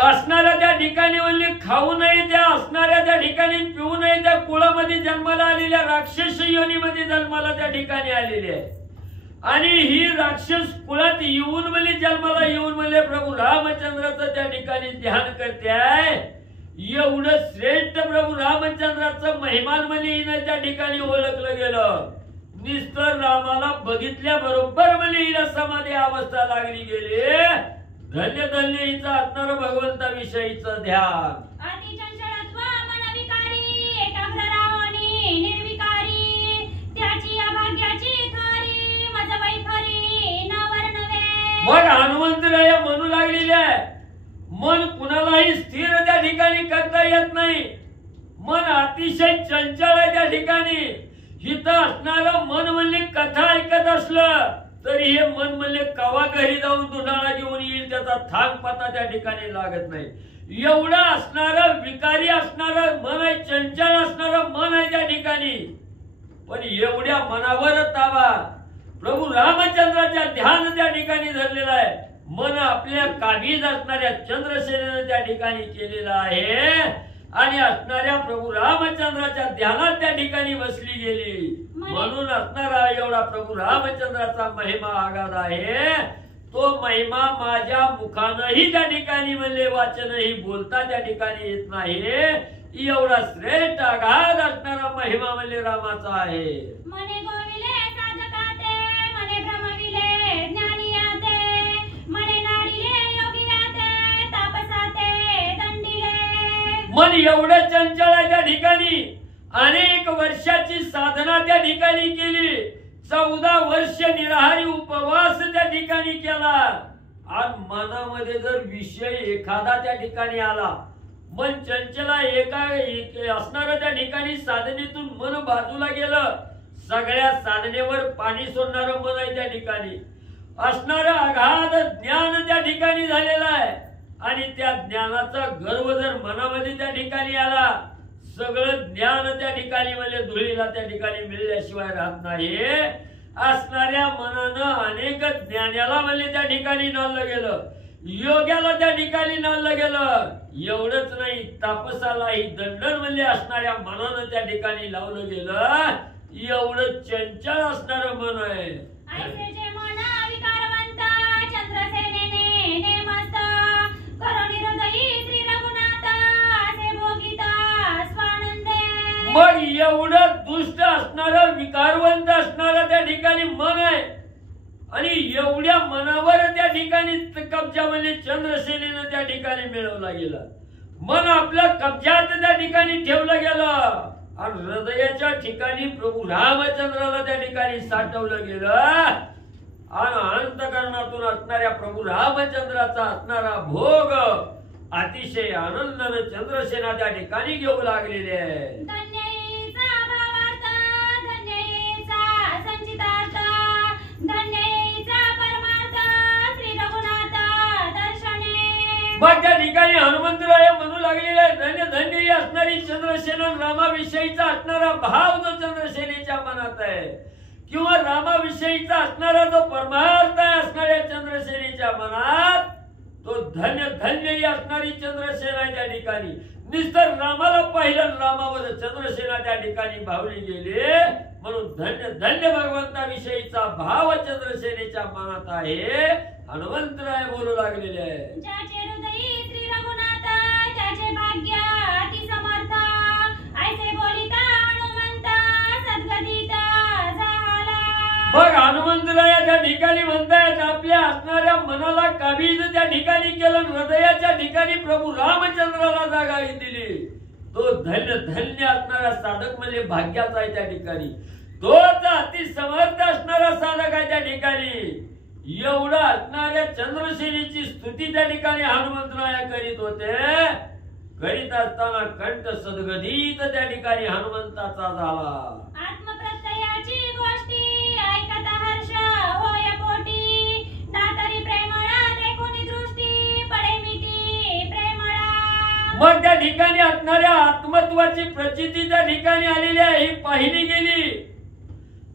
असणाऱ्या त्या ठिकाणी म्हणजे खाऊ नये, त्या असणाऱ्या त्या ठिकाणी पिऊ नये, त्या कुळामध्ये जन्माला आलेल्या राक्षस योनीमध्ये जन्माला त्या ठिकाणी आलेले आहे आणि ही राक्षस कुळात येऊन म्हणजे जन्माला येऊन म्हणजे प्रभू रामचंद्राचं त्या ठिकाणी ध्यान करते आहे. एवढं श्रेष्ठ प्रभू रामचंद्राचं महिमान म्हणजे हिनं त्या ठिकाणी ओळखलं गेलं. निस्तर रामाला बघितल्या बरोबर म्हणजे हिला समाधी अवस्था लागली गेली. धन्य धन्य हिचं असणार भगवंताविषयीचं ध्यान. अति चंचलत्व मन विकारी एकाग्र रावणी निर्विकारी त्याची अभाग्याची खरी मज वैखरी न वर्णवे. मग हनुमंतराय म्हणू लागलेले आहे, मन कुणालाही स्थिर त्या ठिकाणी करता येत नाही. मन अतिशय चंचल आहे त्या ठिकाणी. हिथं असणारं मन म्हणजे कथा ऐकत असलं तरी हे मन म्हणजे कवा घरी जाऊन दुधाळा घेऊन येईल त्याचा थांग पता त्या ठिकाणी लागत नाही. एवढं असणारं विकारी असणारं मन आहे, चंचल असणारं मन आहे त्या ठिकाणी. पण एवढ्या मनावर ताबा प्रभू रामचंद्राच्या ध्यान त्या ठिकाणी धरलेला आहे. मन आपल्या काबीज असणाऱ्या चंद्रसेनेनं त्या ठिकाणी केलेलं आहे आणि असणाऱ्या प्रभू रामचंद्राच्या ध्यानात त्या ठिकाणी बसली गेली. म्हणून असणारा एवढा प्रभू रामचंद्राचा महिमा आगाध आहे. तो महिमा माझ्या मुखानंही त्या ठिकाणी म्हणले वाचनही बोलता त्या ठिकाणी येत नाही. एवढा श्रेष्ठ आगाध असणारा महिमा म्हणले रामाचा आहे. मने गोविले साधकाते, मने भ्रमविले ज्ञानियाते, मने नाडिले योगियाते, तापसाते दंडिले. मन एवढं चंचल आहे त्या ठिकाणी. अनेक वर्षाची साधना त्या ठिकाणी केली. 14 वर्ष निराहारी उपवास त्या ठिकाणी केला. आणि मनामध्ये जर विषय एखादा त्या ठिकाणी आला, मन चंचला एका असणार त्या ठिकाणी साधनेतून मन बाजूला गेलं. सगळ्या साधनेवर पाणी सोडणारं मन आहे त्या ठिकाणी. असणारं अगाध ज्ञान त्या ठिकाणी झालेलं आहे. आणि त्या ज्ञानाचा गर्व जर मनामध्ये त्या ठिकाणी आला, सगळं ज्ञान त्या ठिकाणी म्हणजे धुळीला त्या ठिकाणी मिळल्याशिवाय राहत नाही. असणाऱ्या मनानं अनेक ज्ञानाला म्हणजे त्या ठिकाणी नाललं गेलं, योग्याला त्या ठिकाणी नाललं गेलं. एवढंच नाही, तापसालाही दंडन म्हणजे असणाऱ्या मनानं त्या ठिकाणी लावलं गेलं. एवढं चंचल असणारं मन आहे. ऐसे जे मन विकारवंत चंद्रसेनेने नेमस्त, करुणी हृदयी श्री रघुनाथ असे भोगिता स्वानंदे. मग एवढं दुष्ट असणारं विकारवंत असणारं त्या ठिकाणी मन आहे. आणि एवढ्या मनावर त्या ठिकाणी कब्जा म्हणजे चंद्रसेनेनं त्या ठिकाणी मिळवला गेला. मन आपल्या कब्जात त्या ठिकाणी ठेवलं गेलं. आणि हृदयाच्या ठिकाणी प्रभू रामचंद्राला त्या ठिकाणी साठवलं गेलं. आणि अंतकरणातून असणाऱ्या प्रभू रामचंद्राचा असणारा भोग अतिशय आनंदाने चंद्रसेना त्या ठिकाणी घेऊ लागलेले आहे. धन्यईचा भावार्थ, धन्यईचा संचितार्थ, धन्यईचा परमार्थ श्री रघुनाथ दर्शने. मग त्या ठिकाणी हनुमंतराय म्हणू लागलेले आहे, धन्य धन्य ही असणारी चंद्रसेना, रामाविषयीचा असणारा भाव जो चंद्रसेनेच्या मनात आहे, किंवा रामाविषयीचा असणारा जो परमार्थ आहे असणाऱ्या चंद्रसेनेच्या मनात, तो धन्य धन्य ही असणारी चंद्रसेना आहे त्या ठिकाणी. निस्तर रामाला पाहिलं, रामावर चंद्रसेना त्या ठिकाणी भावली गेली. म्हणून धन्य धन्य भगवंताविषयीचा भाव चंद्रसेनेच्या मनात आहे. हनुमंतराय बोलू लागलेले आहे. ज्याचे हृदयी श्री रघुनाथ, ज्याचे भाग्य अति समर्थ, ऐसे बोलिता हनुमंत सद्गदित झाला. बघ हनुमंतराय त्या ठिकाणी म्हणतायत, आपल्या असणाऱ्या मनाला काबीज त्या ठिकाणी केलं, हृदयाच्या ठिकाणी प्रभू रामचंद्राला जागा दिली. तो धन्य धन्य असणारा साधक म्हणजे भाग्याचा आहे त्या ठिकाणी. तोच अति समर्थ असणारा साधक आहे त्या ठिकाणी. एवढं असणाऱ्या चंद्रसेनेची स्तुती त्या ठिकाणी हनुमंतराय करीत होते. करीत असताना कंठ सद्गदित त्या ठिकाणी हनुमंताचा झाला. आत्मप्रत्ययाची गोष्टी ऐकत हर्ष होय पोटी, दातरी प्रेमळा देखुनी दृष्टी पडे मिटी प्रेमळा. मग त्या ठिकाणी असणाऱ्या आत्मत्वाची प्रचिती त्या ठिकाणी आलेली आहे, ही पाहिली गेली.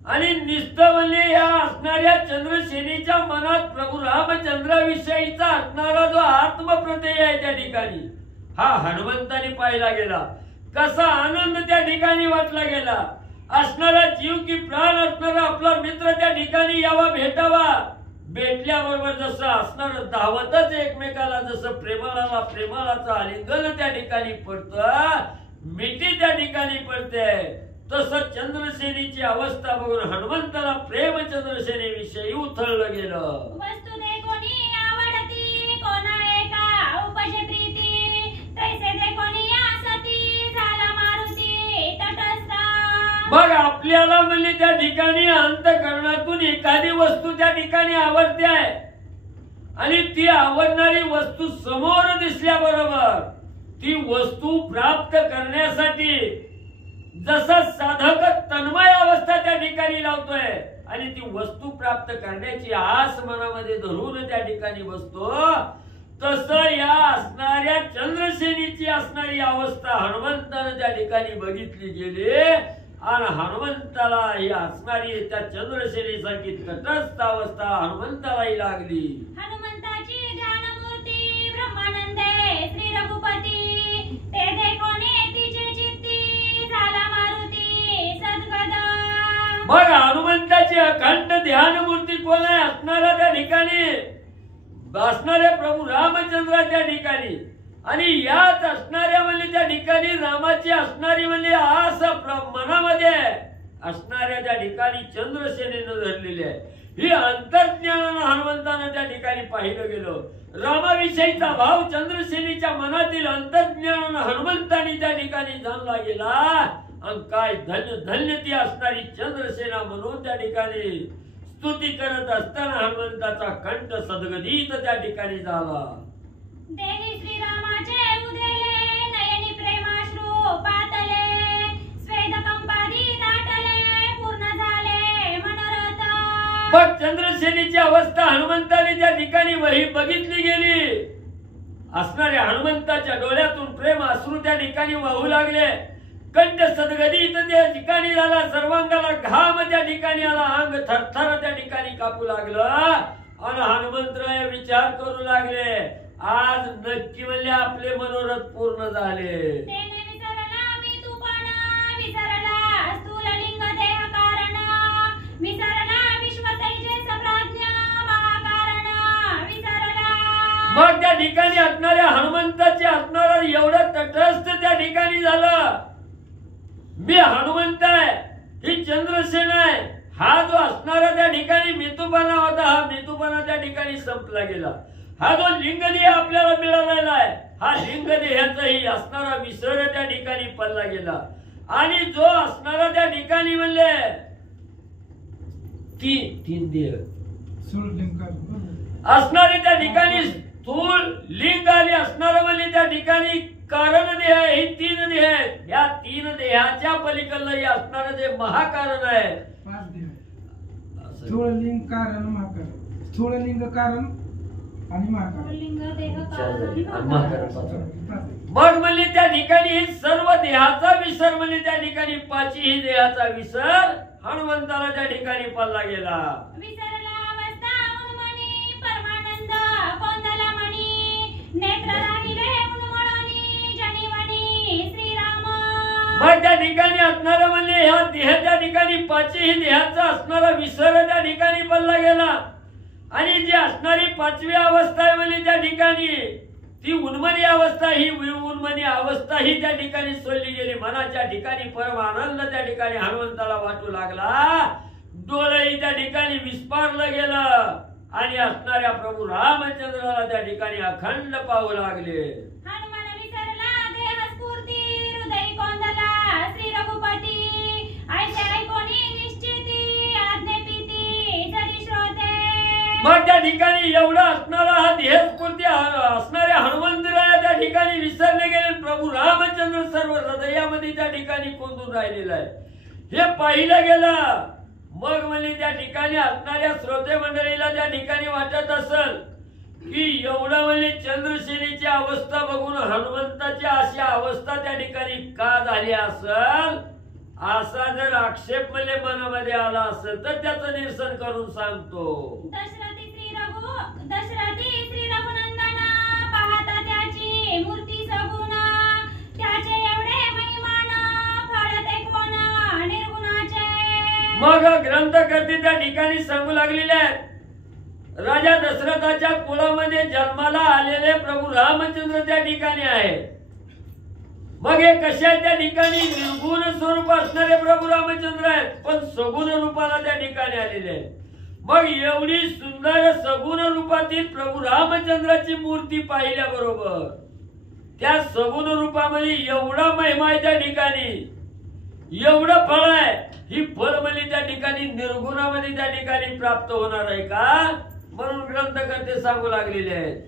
आणि निस्तवले या असणाऱ्या चंद्रसेनेच्या मनात प्रभू रामचंद्राविषयीचा असणारा जो आत्मप्रत्यय आहे त्या ठिकाणी, हा हनुमंताने पाहिला गेला. कसा आनंद त्या ठिकाणी वाटला गेला. असणारा जीव की प्राण असणारा आपला मित्र त्या ठिकाणी यावा, भेटावा. भेटल्याबरोबर जसं असणार धावतच एकमेकाला, जसं प्रेमालाचं आलिंगन त्या ठिकाणी पडतं, मिठी त्या ठिकाणी पडते, तसं चंद्रसेनेची अवस्था बघून हनुमंताला प्रेम चंद्रसेनेविषयी उथळलं गेलं. वस्तु दे कोणी आवडती, कोणा एका उपजे प्रीती, तैसे दे कोणी आसती, झाला मारुती तटस्थ. मग आपल्याला म्हणजे त्या ठिकाणी अंतःकरणातून एखादी वस्तू त्या ठिकाणी आवडते आहे, आणि ती आवडणारी वस्तू समोर दिसल्याबरोबर ती वस्तू प्राप्त करण्यासाठी जसा साधक तन्मय अवस्था त्या ठिकाणी लावतोय आणि ती वस्तू प्राप्त करण्याची आस मनामध्ये धरून त्या ठिकाणी बसतो, तसं या असणाऱ्या चंद्रसेनेची असणारी अवस्था हनुमंतानं त्या ठिकाणी बघितली गेली. आणि हनुमंताला ही असणारी त्या चंद्रसेनेसारखी तटस्थ अवस्था हनुमंतालाही लागली. हनुमंताची ध्यान मूर्ती कोण आहे असणारा त्या ठिकाणी असणारे प्रभू रामचंद्र त्या ठिकाणी आणि याच असणाऱ्या म्हणजे त्या ठिकाणी रामाची असणारी म्हणजे आस मनामध्ये असणाऱ्या त्या ठिकाणी चंद्रसेनेनं धरलेली आहे. ही अंतर्ज्ञानानं हनुमंतानं त्या ठिकाणी पाहिलं गेलं. रामाविषयीचा भाव चंद्रसेनीच्या मनातील अंतर्ज्ञानानं हनुमंतानी त्या ठिकाणी जाणला गेला आणि काय धन्य धन्य ती असणारी चंद्रसेना म्हणून त्या ठिकाणी स्तुती करत असताना हनुमंताचा कंठ सद्गदित त्या ठिकाणी झाला. देही श्रीरामाचे उदेले नयनी प्रेमाश्रू पातले स्वेद कंपादी दाटले पूर्ण झाले मनोरथ. मग चंद्रसेनीची अवस्था हनुमंताने त्या ठिकाणी वही बघितली गेली. असणाऱ्या हनुमंताच्या डोळ्यातून प्रेम अश्रू त्या ठिकाणी वाहू लागले. कंठ सद्गदित त्या ठिकाणी झाला. सर्वांगाला घाम त्या ठिकाणी आला. अंग थरथर त्या ठिकाणी कापू लागलं आणि हनुमंतराय विचार करू लागले आज नक्की म्हणजे आपले मनोरथ पूर्ण झाले. तेने विसरला मी तूपणा विसरला स्थूललिंग देह कारण विसरला विश्व तैजस प्रज्ञा महाकारण विसरला. मग त्या ठिकाणी असणाऱ्या हनुमंताचे असणारा एवढं तटस्थ त्या ठिकाणी झालं. मी हनुमंत आहे ही चंद्रसेना आहे. हा जो असणारा त्या ठिकाणी मितूपणा होता हा मितूपणा त्या ठिकाणी संपला गेला. हा जो लिंगदेह आपल्याला मिळालेला आहे हा लिंगदेहाचाही असणारा विसर त्या ठिकाणी पडला गेला आणि जो असणारा त्या ठिकाणी म्हणले तीन देह असणारे त्या ठिकाणी स्थूल लिंग आणि असणारं म्हणजे त्या ठिकाणी कारण देह ही तीन देह आहेत. या तीन देहाच्या पलीकडलं असणारं जे महाकारण आहे पाच देह स्थूललिंग कारण महाकारण स्थूललिंग कारण आणि महाकारण लिंग देह कारण मग म्हणजे त्या ठिकाणी ही सर्व देहाचा विसर म्हणजे त्या ठिकाणी पाचही देहाचा विसर हनुमंताला त्या ठिकाणी पडला गेला. विसरला अवस्था उन्मनी परमानंद कोंदला मणी नेत्र राहिले उन्मळणी जनिवणी श्रीराम. मग त्या ठिकाणी असणारं म्हणजे ह्या देह त्या ठिकाणी पाचही देहाचा असणारा विसर त्या ठिकाणी पडला गेला आणि जी असणारी पाचवी अवस्था आहे म्हणजे त्या ठिकाणी ती उन्मनी अवस्था ही उन्मनी अवस्था ही त्या ठिकाणी सोडली गेली. मनाच्या ठिकाणी परम आनंद त्या ठिकाणी हनुमंताला वाटू लागला. डोळेही त्या ठिकाणी विस्पारलं गेलं आणि असणाऱ्या प्रभू रामचंद्राला त्या ठिकाणी अखंड पाहू लागले. हनुमान विसरला देह स्फूर्ती हृदय कोंदला श्री रघुपती ऐसे ऐकोनी निश्चिती आज्ञेपीती जरी श्रोते. मग त्या ठिकाणी एवढा असणारा हा देहस्फूर्ती असणाऱ्या हनुमंतराया त्या ठिकाणी विसरले गेले. प्रभू रामचंद्र सर्व हृदयामध्ये त्या ठिकाणी कोंदून राहिलेला आहे हे पाहिलं गेलं. मग म्हणजे त्या ठिकाणी असणाऱ्या श्रोते मंडळीला त्या ठिकाणी वाटत असेल की एवढं म्हणजे चंद्रसेनीची अवस्था बघून हनुमंताची अशी अवस्था त्या ठिकाणी का झाली असेल असा जर आक्षेप म्हणजे मनामध्ये आला असेल तर त्याचं निरसन करून सांगतो. दशरथी श्री रघुनंदन पाहता त्याची मूर्ती सगुण त्याचे एवढे महिमान फळते कोण निर्गुणाचे. मग ग्रंथकर्ते त्या ठिकाणी सांगू लागलेले आहेत राजा दशरथाच्या कुळामध्ये जन्माला आलेले प्रभू रामचंद्र त्या ठिकाणी आहे. मग हे कशा त्या ठिकाणी निर्गुण स्वरूप असणारे प्रभू रामचंद्र आहेत पण सगुण रूपाला त्या ठिकाणी आलेले आहेत. मग एवढी सुंदर सगुण रूपातील प्रभू रामचंद्राची मूर्ती पाहिल्या बरोबर त्या सगुण रूपामध्ये एवढा महिमा आहे त्या ठिकाणी एवढं फळ आहे. ही फळ म्हणजे त्या ठिकाणी निर्गुणामध्ये त्या ठिकाणी प्राप्त होणार आहे का म्हणून ग्रंथकर्ते सांगू लागलेले आहेत.